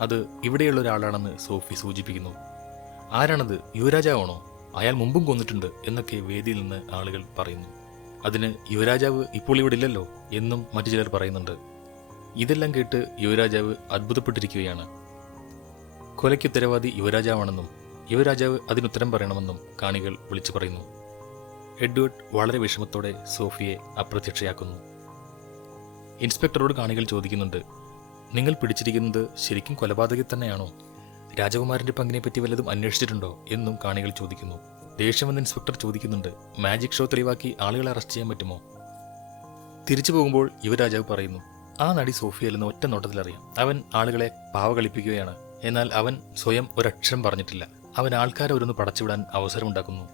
അത് ഇവിടെയുള്ള ഒരാളാണെന്ന് സോഫി സൂചിപ്പിക്കുന്നു. ആരാണത്? യുവരാജാവാണോ? അയാൾ മുമ്പും കൊന്നിട്ടുണ്ട് എന്നൊക്കെ വേദിയിൽ നിന്ന് ആളുകൾ പറയുന്നു. അതിന് യുവരാജാവ് ഇപ്പോൾ ഇവിടെ ഇല്ലല്ലോ എന്നും മറ്റു ചിലർ പറയുന്നുണ്ട്. ഇതെല്ലാം കേട്ട് യുവരാജാവ് അത്ഭുതപ്പെട്ടിരിക്കുകയാണ്. കൊലയ്ക്ക് ഉത്തരവാദി യുവരാജാവാണെന്നും യുവരാജാവ് അതിനുത്തരം പറയണമെന്നും കാണികൾ വിളിച്ചു പറയുന്നു. എഡ്വേർഡ് വളരെ വിഷമത്തോടെ സോഫിയെ അപ്രത്യക്ഷയാക്കുന്നു. ഇൻസ്പെക്ടറോട് കാണികൾ ചോദിക്കുന്നുണ്ട്, നിങ്ങൾ പിടിച്ചിരിക്കുന്നത് ശരിക്കും കൊലപാതകി തന്നെയാണോ? രാജകുമാരന്റെ പങ്കിനെ പറ്റി വല്ലതും അന്വേഷിച്ചിട്ടുണ്ടോ എന്നും കാണികൾ ചോദിക്കുന്നു. ദേഷ്യം വന്ന ഇൻസ്പെക്ടർ ചോദിക്കുന്നുണ്ട്, മാജിക് ഷോ തെളിവാക്കി ആളുകളെ അറസ്റ്റ് ചെയ്യാൻ പറ്റുമോ? തിരിച്ചു പോകുമ്പോൾ യുവരാജാവ് പറയുന്നു, ആ നടി സോഫിയല്ലെന്ന് ഒറ്റ നോട്ടത്തിലറിയാം. അവൻ ആളുകളെ പാവ കളിപ്പിക്കുകയാണ്. എന്നാൽ അവൻ സ്വയം ഒരക്ഷരം പറഞ്ഞിട്ടില്ല. അവൻ ആൾക്കാരെ ഓരോന്ന് പടച്ചുവിടാൻ അവസരമുണ്ടാക്കുന്നു.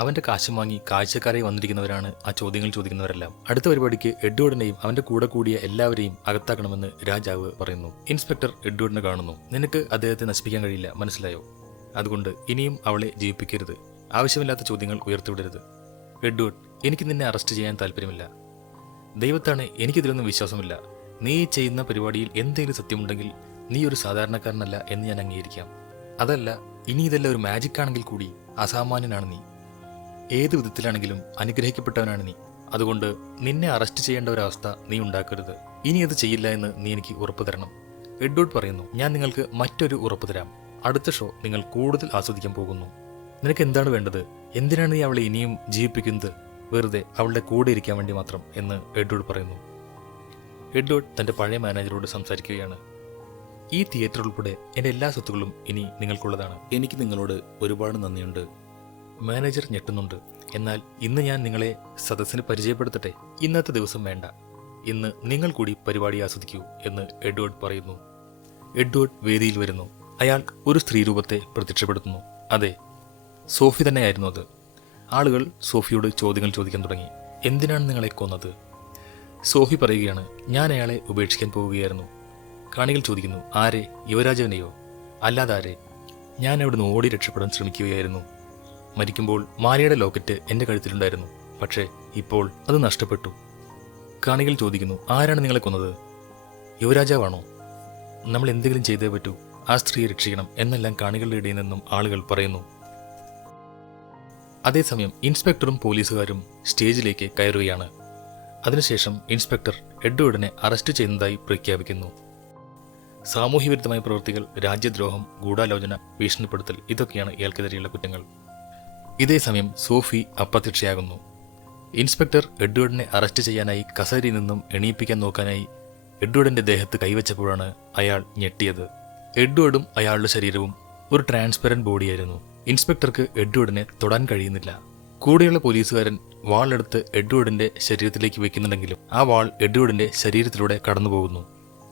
അവന്റെ കാശും വാങ്ങി കാഴ്ചക്കാരായി വന്നിരിക്കുന്നവരാണ് ആ ചോദ്യങ്ങൾ ചോദിക്കുന്നവരെല്ലാം. അടുത്ത പരിപാടിക്ക് എഡ്വേർഡിനെയും അവന്റെ കൂടെ കൂടിയ എല്ലാവരെയും അകത്താക്കണമെന്ന് രാജാവ് പറയുന്നു. ഇൻസ്പെക്ടർ എഡ്വേർഡിനെ കാണുന്നു. നിനക്ക് അദ്ദേഹത്തെ നശിപ്പിക്കാൻ കഴിയില്ല, മനസ്സിലായോ? അതുകൊണ്ട് ഇനിയും അവളെ ജീവിപ്പിക്കരുത്. ആവശ്യമില്ലാത്ത ചോദ്യങ്ങൾ ഉയർത്തിവിടരുത്. എഡ്വേർഡ്, എനിക്ക് നിന്നെ അറസ്റ്റ് ചെയ്യാൻ താല്പര്യമില്ല. ദൈവത്താണ്, എനിക്കിതിലൊന്നും വിശ്വാസമില്ല. നീ ചെയ്യുന്ന പരിപാടിയിൽ എന്തെങ്കിലും സത്യമുണ്ടെങ്കിൽ നീ ഒരു സാധാരണക്കാരനല്ല എന്ന് ഞാൻ അംഗീകരിക്കാം. അതല്ല, ഇനി ഇതെല്ലാം ഒരു മാജിക് ആണെങ്കിൽ കൂടി അസാമാന്യനാണ് നീ. ഏത് വിധത്തിലാണെങ്കിലും അനുഗ്രഹിക്കപ്പെട്ടവനാണ് നീ. അതുകൊണ്ട് നിന്നെ അറസ്റ്റ് ചെയ്യേണ്ട ഒരവസ്ഥ നീ ഉണ്ടാക്കരുത്. ഇനി അത് ചെയ്യില്ല എന്ന് നീ എനിക്ക് ഉറപ്പ് തരണം. എഡ്വേർഡ് പറയുന്നു, ഞാൻ നിങ്ങൾക്ക് മറ്റൊരു ഉറപ്പ് തരാം. അടുത്ത ഷോ നിങ്ങൾ കൂടുതൽ ആസ്വദിക്കാൻ പോകുന്നു. നിനക്ക് എന്താണ് വേണ്ടത്? എന്തിനാണ് നീ അവളെ ഇനിയും ജീവിപ്പിക്കുന്നത്? വെറുതെ അവളുടെ കൂടെ ഇരിക്കാൻ വേണ്ടി മാത്രം എന്ന് എഡ്വേർഡ് പറയുന്നു. എഡ്വേർഡ് തന്റെ പഴയ മാനേജറോട് സംസാരിക്കുകയാണ്. ഈ തിയേറ്റർ ഉൾപ്പെടെ എൻ്റെ എല്ലാ സ്വത്തുക്കളും ഇനി നിങ്ങൾക്കുള്ളതാണ്. എനിക്ക് നിങ്ങളോട് ഒരുപാട് നന്ദിയുണ്ട്. മാനേജർ ഞെട്ടുന്നുണ്ട്. എന്നാൽ ഇന്ന് ഞാൻ നിങ്ങളെ സദസ്സിന് പരിചയപ്പെടുത്തട്ടെ. ഇന്നത്തെ ദിവസം വേണ്ട. ഇന്ന് നിങ്ങൾ കൂടി പരിപാടി ആസ്വദിക്കൂ എന്ന് എഡ്വേർഡ് പറയുന്നു. എഡ്വേർഡ് വേദിയിൽ വരുന്നു. അയാൾ ഒരു സ്ത്രീരൂപത്തെ പ്രത്യക്ഷപ്പെടുത്തുന്നു. അതെ, സോഫി തന്നെയായിരുന്നു അത്. ആളുകൾ സോഫിയോട് ചോദ്യങ്ങൾ ചോദിക്കാൻ തുടങ്ങി. എന്തിനാണ് നിങ്ങളെ കൊന്നത്? സോഫി പറയുകയാണ്, ഞാൻ അയാളെ ഉപേക്ഷിക്കാൻ പോവുകയായിരുന്നു. കാണികൾ ചോദിക്കുന്നു, ആരെ? യുവരാജാവിനെയോ? അല്ലാതെ ആരെ? ഞാൻ അവിടുന്ന് ഓടി രക്ഷപ്പെടാൻ ശ്രമിക്കുകയായിരുന്നു. മരിക്കുമ്പോൾ മാലയുടെ ലോക്കറ്റ് എൻ്റെ കഴുത്തിലുണ്ടായിരുന്നു. പക്ഷേ ഇപ്പോൾ അത് നഷ്ടപ്പെട്ടു. കാണികൾ ചോദിക്കുന്നു, ആരാണ് നിങ്ങളെ കൊന്നത്? യുവരാജാവാണോ? നമ്മൾ എന്തെങ്കിലും ചെയ്തേ പറ്റൂ. ആ സ്ത്രീയെ രക്ഷിക്കണം എന്നെല്ലാം കാണികളുടെ ഇടയിൽ നിന്നും ആളുകൾ പറയുന്നു. അതേസമയം ഇൻസ്പെക്ടറും പോലീസുകാരും സ്റ്റേജിലേക്ക് കയറുകയാണ്. അതിനുശേഷം ഇൻസ്പെക്ടർ എഡ്വേർഡിനെ അറസ്റ്റ് ചെയ്യുന്നതായി പ്രഖ്യാപിക്കുന്നു. സാമൂഹ്യവിരുദ്ധമായ പ്രവൃത്തികൾ, രാജ്യദ്രോഹം, ഗൂഢാലോചന, ഭീഷണിപ്പെടുത്തൽ, ഇതൊക്കെയാണ് ഇയാൾക്കെതിരെയുള്ള കുറ്റങ്ങൾ. ഇതേസമയം സോഫി അപ്രത്യക്ഷയാകുന്നു. ഇൻസ്പെക്ടർ എഡ്വേർഡിനെ അറസ്റ്റ് ചെയ്യാനായി കസേരയിൽ നിന്നും എണീപ്പിക്കാൻ നോക്കാനായി എഡ്വേർഡിന്റെ ദേഹത്ത് കൈവച്ചപ്പോഴാണ് അയാൾ ഞെട്ടിയത്. എഡ്വേർഡും അയാളുടെ ശരീരവും ഒരു ട്രാൻസ്പെറന്റ് ബോഡിയായിരുന്നു. ഇൻസ്പെക്ടർക്ക് എഡ്വേർഡിനെ തൊടാൻ കഴിയുന്നില്ല. കൂടെയുള്ള പോലീസുകാരൻ വാളെടുത്ത് എഡ്വേർഡിന്റെ ശരീരത്തിലേക്ക് വെക്കുന്നുണ്ടെങ്കിലും ആ വാൾ എഡ്വേർഡിന്റെ ശരീരത്തിലൂടെ കടന്നുപോകുന്നു.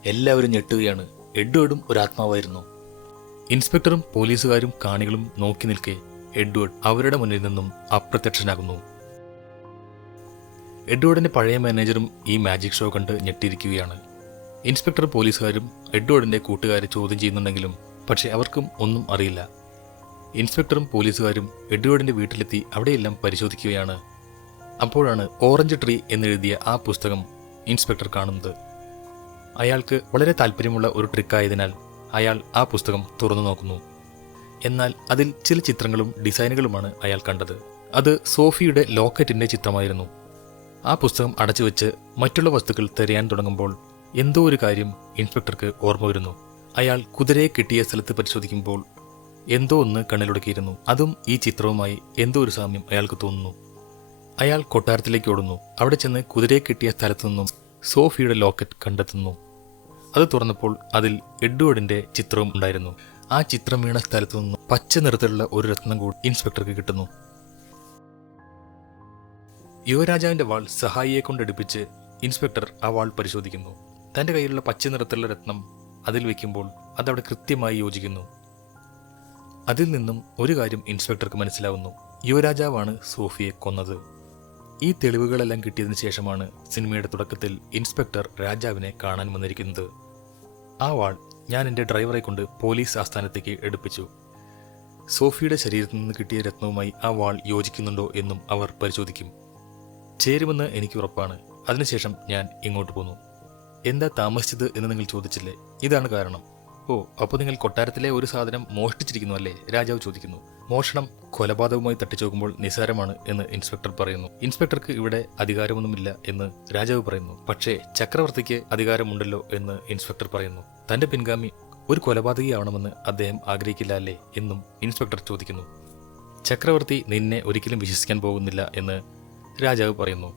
എല്ലാവരും ഞെട്ടുകയാണ്. എഡ്വേർഡും ഒരു ആത്മാവായിരുന്നു. ഇൻസ്പെക്ടറും പോലീസുകാരും കാണികളും നോക്കി നിൽക്കെ എഡ്വേർഡ് അവരുടെ മുന്നിൽ നിന്നും അപ്രത്യക്ഷനാകുന്നു. എഡ്വേർഡിന്റെ പഴയ മാനേജറും ഈ മാജിക് ഷോ കണ്ട് ഞെട്ടിയിരിക്കുകയാണ്. ഇൻസ്പെക്ടർ പോലീസുകാരും എഡ്വേർഡിന്റെ കൂട്ടുകാരെ ചോദ്യം ചെയ്യുന്നുണ്ടെങ്കിലും പക്ഷെ അവർക്കും ഒന്നും അറിയില്ല. ഇൻസ്പെക്ടറും പോലീസുകാരും എഡ്വേർഡിന്റെ വീട്ടിലെത്തി അവിടെയെല്ലാം പരിശോധിക്കുകയാണ്. അപ്പോഴാണ് ഓറഞ്ച് ട്രീ എന്നെഴുതിയ ആ പുസ്തകം ഇൻസ്പെക്ടർ കാണുന്നത്. അയാൾക്ക് വളരെ താല്പര്യമുള്ള ഒരു ട്രിക്കായതിനാൽ അയാൾ ആ പുസ്തകം തുറന്നു നോക്കുന്നു. എന്നാൽ അതിൽ ചില ചിത്രങ്ങളും ഡിസൈനുകളുമാണ് അയാൾ കണ്ടത്. അത് സോഫിയുടെ ലോക്കറ്റിന്റെ ചിത്രമായിരുന്നു. ആ പുസ്തകം അടച്ചു വെച്ച് മറ്റുള്ള വസ്തുക്കൾ തിരയാൻ തുടങ്ങുമ്പോൾ എന്തോ ഒരു കാര്യം ഇൻസ്പെക്ടർക്ക് ഓർമ്മ വരുന്നു. അയാൾ കുതിരയെ കിട്ടിയ സ്ഥലത്ത് പരിശോധിക്കുമ്പോൾ എന്തോ ഒന്ന് കണ്ണിലുടക്കിയിരുന്നു. അതും ഈ ചിത്രവുമായി എന്തോ ഒരു സാമ്യം അയാൾക്ക് തോന്നുന്നു. അയാൾ കൊട്ടാരത്തിലേക്ക് ഓടുന്നു. അവിടെ ചെന്ന് കുതിരയെ കിട്ടിയ സ്ഥലത്തു നിന്നും സോഫിയുടെ ലോക്കറ്റ് കണ്ടെത്തുന്നു. അത് തുറന്നപ്പോൾ അതിൽ എഡ്വേർഡിന്റെ ചിത്രവും ഉണ്ടായിരുന്നു. ആ ചിത്രം വീണ സ്ഥലത്തു നിന്നും പച്ച നിറത്തിലുള്ള ഒരു രത്നം കൂടി ഇൻസ്പെക്ടർക്ക് കിട്ടുന്നു. യുവരാജാവിന്റെ വാൾ സഹായിയെ കൊണ്ടെടുപ്പിച്ച് ഇൻസ്പെക്ടർ ആ വാൾ പരിശോധിക്കുന്നു. തന്റെ കയ്യിലുള്ള പച്ച നിറത്തിലുള്ള രത്നം അതിൽ വെക്കുമ്പോൾ അതവിടെ കൃത്യമായി യോജിക്കുന്നു. അതിൽ നിന്നും ഒരു കാര്യം ഇൻസ്പെക്ടർക്ക് മനസ്സിലാവുന്നു. യുവരാജാവാണ് സോഫിയെ കൊന്നത്. ഈ തെളിവുകളെല്ലാം കിട്ടിയതിനു ശേഷമാണ് സിനിമയുടെ തുടക്കത്തിൽ ഇൻസ്പെക്ടർ രാജാവിനെ കാണാൻ വന്നിരിക്കുന്നത്. ആ വാൾ ഞാൻ എൻ്റെ ഡ്രൈവറെ കൊണ്ട് പോലീസ് ആസ്ഥാനത്തേക്ക് എടുപ്പിച്ചു. സോഫിയുടെ ശരീരത്തിൽ നിന്ന് കിട്ടിയ രത്നവുമായി ആ വാൾ യോജിക്കുന്നുണ്ടോ എന്നും അവർ പരിശോധിക്കും. ചേരുമെന്ന് എനിക്ക് ഉറപ്പാണ്. അതിനുശേഷം ഞാൻ ഇങ്ങോട്ട് പോന്നു. എന്താ താമസിച്ചത് എന്ന് നിങ്ങൾ ചോദിച്ചില്ലേ? ഇതാണ് കാരണം. ഓ, അപ്പോൾ നിങ്ങൾ കൊട്ടാരത്തിലെ ഒരു സാധനം മോഷ്ടിച്ചിരിക്കുന്നു അല്ലേ? രാജാവ് ചോദിക്കുന്നു. മോഷണം കൊലപാതകവുമായി തട്ടിച്ചോക്കുമ്പോൾ നിസ്സാരമാണ് എന്ന് ഇൻസ്പെക്ടർ പറയുന്നു. ഇൻസ്പെക്ടർക്ക് ഇവിടെ അധികാരമൊന്നുമില്ല എന്ന് രാജാവ് പറയുന്നു. പക്ഷേ ചക്രവർത്തിക്ക് അധികാരമുണ്ടല്ലോ എന്ന് ഇൻസ്പെക്ടർ പറയുന്നു. തന്റെ പിൻഗാമി ഒരു കൊലപാതകിയാവണമെന്ന് അദ്ദേഹം ആഗ്രഹിക്കില്ല അല്ലേ എന്നും ഇൻസ്പെക്ടർ ചോദിക്കുന്നു. ചക്രവർത്തി നിന്നെ ഒരിക്കലും വിശ്വസിക്കാൻ പോകുന്നില്ല എന്ന് രാജാവ് പറയുന്നു.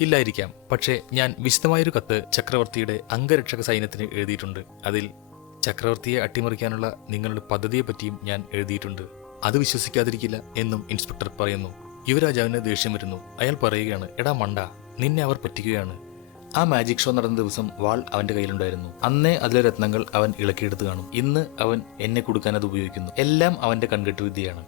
ഇല്ലായിരിക്കാം, പക്ഷേ ഞാൻ വിശദമായൊരു കത്ത് ചക്രവർത്തിയുടെ അംഗരക്ഷക സൈന്യത്തിന് എഴുതിയിട്ടുണ്ട്. അതിൽ ചക്രവർത്തിയെ അട്ടിമറിക്കാനുള്ള നിങ്ങളുടെ പദ്ധതിയെപ്പറ്റിയും ഞാൻ എഴുതിയിട്ടുണ്ട്. അത് വിശ്വസിക്കാതിരിക്കില്ല എന്നും ഇൻസ്പെക്ടർ പറയുന്നു. യുവരാജാവിന് ദേഷ്യം വരുന്നു. അയാൾ പറയുകയാണ്, എടാ മണ്ട, നിന്നെ അവർ പറ്റിക്കുകയാണ്. ആ മാജിക് ഷോ നടന്ന ദിവസം വാൾ അവന്റെ കയ്യിലുണ്ടായിരുന്നു. അന്നേ അതിലെ രത്നങ്ങൾ അവൻ ഇളക്കിയെടുത്ത് കാണും. ഇന്ന് അവൻ എന്നെ കൊടുക്കാൻ അത് ഉപയോഗിക്കുന്നു. എല്ലാം അവന്റെ കൺകെട്ടുവിദ്യയാണ്.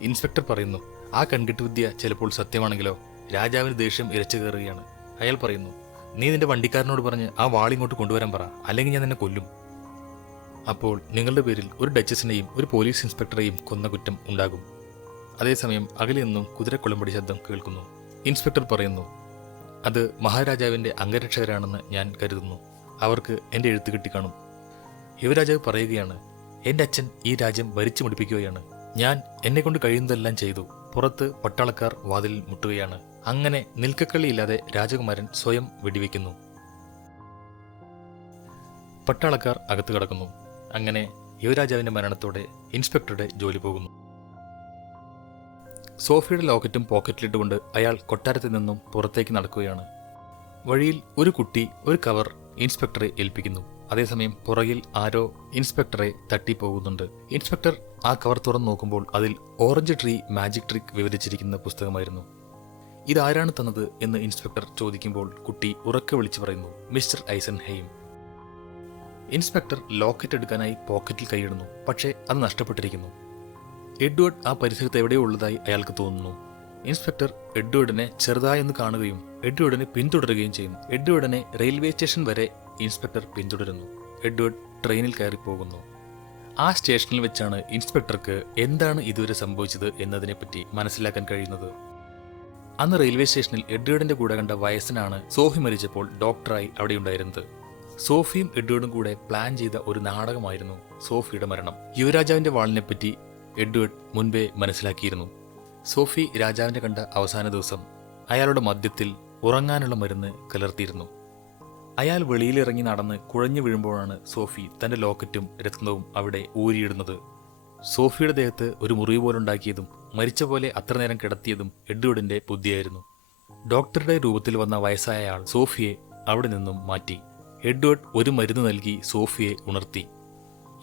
ഇൻസ്പെക്ടർ പറയുന്നു, ആ കൺകെട്ടുവിദ്യ ചിലപ്പോൾ സത്യമാണെങ്കിലോ? രാജാവിന് ദേഷ്യം ഇരച്ചു കയറുകയാണ്. അയാൾ പറയുന്നു, നീ നിന്റെ വണ്ടിക്കാരനോട് പറഞ്ഞ് ആ വാൾ ഇങ്ങോട്ട് കൊണ്ടുവരാൻ പറ, അല്ലെങ്കിൽ ഞാൻ നിന്നെ കൊല്ലും. അപ്പോൾ നിങ്ങളുടെ പേരിൽ ഒരു ഡച്ചസിനെയും ഒരു പോലീസ് ഇൻസ്പെക്ടറെയും കൊന്ന കുറ്റം ഉണ്ടാകും. അതേസമയം അകലെ നിന്നും കുതിരക്കൊളമ്പടി ശബ്ദം കേൾക്കുന്നു. ഇൻസ്പെക്ടർ പറയുന്നു, അത് മഹാരാജാവിന്റെ അംഗരക്ഷകരാണെന്ന് ഞാൻ കരുതുന്നു. അവർക്ക് എന്റെ എഴുത്ത് കിട്ടിക്കാണും. യുവരാജാവ് പറയുകയാണ്, എന്റെ അച്ഛൻ ഈ രാജ്യം ഭരിച്ചു മുടിപ്പിക്കുകയാണ്. ഞാൻ എന്നെ കൊണ്ട് കഴിയുന്നതെല്ലാം ചെയ്തു. പുറത്ത് പട്ടാളക്കാർ വാതിലിൽ മുട്ടുകയാണ്. അങ്ങനെ നിൽക്കക്കളിയില്ലാതെ രാജകുമാരൻ സ്വയം വെടിവെക്കുന്നു. പട്ടാളക്കാർ അകത്ത് കടക്കുന്നു. അങ്ങനെ യുവരാജാവിന്റെ മരണത്തോടെ ഇൻസ്പെക്ടറുടെ ജോലി പോകുന്നു. സോഫിയുടെ ലോക്കറ്റും പോക്കറ്റിലിട്ടുകൊണ്ട് അയാൾ കൊട്ടാരത്തിൽ നിന്നും പുറത്തേക്ക് നടക്കുകയാണ്. വഴിയിൽ ഒരു കുട്ടി ഒരു കവർ ഇൻസ്പെക്ടറെ ഏൽപ്പിക്കുന്നു. അതേസമയം പുറകിൽ ആരോ ഇൻസ്പെക്ടറെ തട്ടിപ്പോകുന്നുണ്ട്. ഇൻസ്പെക്ടർ ആ കവർ തുറന്നു നോക്കുമ്പോൾ അതിൽ ഓറഞ്ച് ട്രീ മാജിക് ട്രിക്ക് വിവരിച്ചിരിക്കുന്ന പുസ്തകമായിരുന്നു. ഇതാരാണ് തന്നത് എന്ന് ഇൻസ്പെക്ടർ ചോദിക്കുമ്പോൾ കുട്ടി ഉറക്കെ വിളിച്ചു പറയുന്നു, മിസ്റ്റർ ഐസൻഹെയിം. ഇൻസ്പെക്ടർ ലോക്കറ്റ് എടുക്കാനായി പോക്കറ്റിൽ കൈയിടുന്നു. പക്ഷേ അത് നഷ്ടപ്പെട്ടിരിക്കുന്നു. എഡ്വേർഡ് ആ പരിസരത്ത് എവിടെയോ ഉള്ളതായി അയാൾക്ക് തോന്നുന്നു. ഇൻസ്പെക്ടർ എഡ്വേർഡിനെ ചെറുതായൊന്ന് കാണുകയും എഡ്വേർഡിനെ പിന്തുടരുകയും ചെയ്യുന്നു. എഡ്വേർഡിനെ റെയിൽവേ സ്റ്റേഷൻ വരെ ഇൻസ്പെക്ടർ പിന്തുടരുന്നു. എഡ്വേർഡ് ട്രെയിനിൽ കയറി പോകുന്നു. ആ സ്റ്റേഷനിൽ വെച്ചാണ് ഇൻസ്പെക്ടർക്ക് എന്താണ് ഇതുവരെ സംഭവിച്ചത് എന്നതിനെപ്പറ്റി മനസ്സിലാക്കാൻ കഴിയുന്നത്. അന്ന് റെയിൽവേ സ്റ്റേഷനിൽ എഡ്വേർഡിന്റെ കൂടെ കണ്ട വയസ്സനാണ് സോഫി മരിച്ചപ്പോൾ ഡോക്ടറായി അവിടെ ഉണ്ടായിരുന്നത്. സോഫിയും എഡ്വേർഡും കൂടെ പ്ലാൻ ചെയ്ത ഒരു നാടകമായിരുന്നു സോഫിയുടെ മരണം. യുവരാജാവിന്റെ വാളിനെപ്പറ്റി എഡ്വേർഡ് മുൻപേ മനസ്സിലാക്കിയിരുന്നു. സോഫി രാജാവിനെ കണ്ട അവസാന ദിവസം അയാളുടെ മദ്യത്തിൽ ഉറങ്ങാനുള്ള മരുന്ന് കലർത്തിയിരുന്നു. അയാൾ വെളിയിലിറങ്ങി നടന്ന് കുഴഞ്ഞു വീഴുമ്പോഴാണ് സോഫി തന്റെ ലോക്കറ്റും രത്നവും അവിടെ ഊരിയിടുന്നത്. സോഫിയുടെ ദേഹത്ത് ഒരു മുറിവ് പോലുണ്ടാക്കിയതും മരിച്ച പോലെ അത്ര നേരം കിടത്തിയതും എഡ്വേർഡിന്റെ ബുദ്ധിയായിരുന്നു. ഡോക്ടറുടെ രൂപത്തിൽ വന്ന വയസ്സായ ആൾ സോഫിയെ അവിടെ നിന്നും മാറ്റി. എഡ്വേർഡ് ഒരു മരുന്ന് നൽകി സോഫിയെ ഉണർത്തി.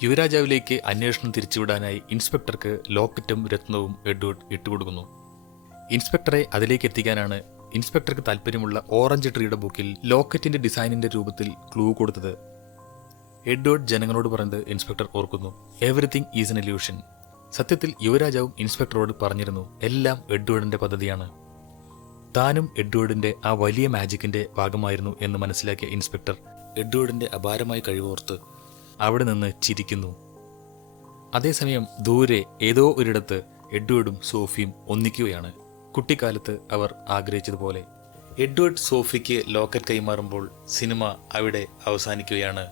യുവരാജാവിലേക്ക് അന്വേഷണം തിരിച്ചുവിടാനായി ഇൻസ്പെക്ടർക്ക് ലോക്കറ്റും രത്നവും എഡ്വേർഡ് ഇട്ടുകൊടുക്കുന്നു. ഇൻസ്പെക്ടറെ അതിലേക്ക് എത്തിക്കാനാണ് ഇൻസ്പെക്ടർക്ക് താല്പര്യമുള്ള ഓറഞ്ച് ട്രീയുടെ ബുക്കിൽ ലോക്കറ്റിന്റെ ഡിസൈനിന്റെ രൂപത്തിൽ ക്ലൂ കൊടുത്തത്. എഡ്വേർഡ് ജനങ്ങളോട് പറഞ്ഞത് ഇൻസ്പെക്ടർ ഓർക്കുന്നു, എവറിത്തിങ് ഈസ് എൻ ഇല്യൂഷൻ. സത്യത്തിൽ യുവരാജാവും ഇൻസ്പെക്ടറോട് പറഞ്ഞിരുന്നു, എല്ലാം എഡ്വേർഡിന്റെ പദ്ധതിയാണ്. താനും എഡ്വേർഡിന്റെ ആ വലിയ മാജിക്കിന്റെ ഭാഗമായിരുന്നു എന്ന് മനസ്സിലാക്കിയ ഇൻസ്പെക്ടർ എഡ്വേർഡിന്റെ അപാരമായ കഴിവോർത്ത് അവിടെ നിന്ന് ചിരിക്കുന്നു. അതേസമയം ദൂരെ ഏതോ ഒരിടത്ത് എഡ്വേർഡും സോഫിയും ഒന്നിക്കുകയാണ്. കുട്ടിക്കാലത്ത് അവർ ആഗ്രഹിച്ചതുപോലെ. എഡ്വേർഡ് സോഫിക്ക് ലോക്കറ്റ് കൈമാറുമ്പോൾ സിനിമ അവിടെ അവസാനിക്കുകയാണ്.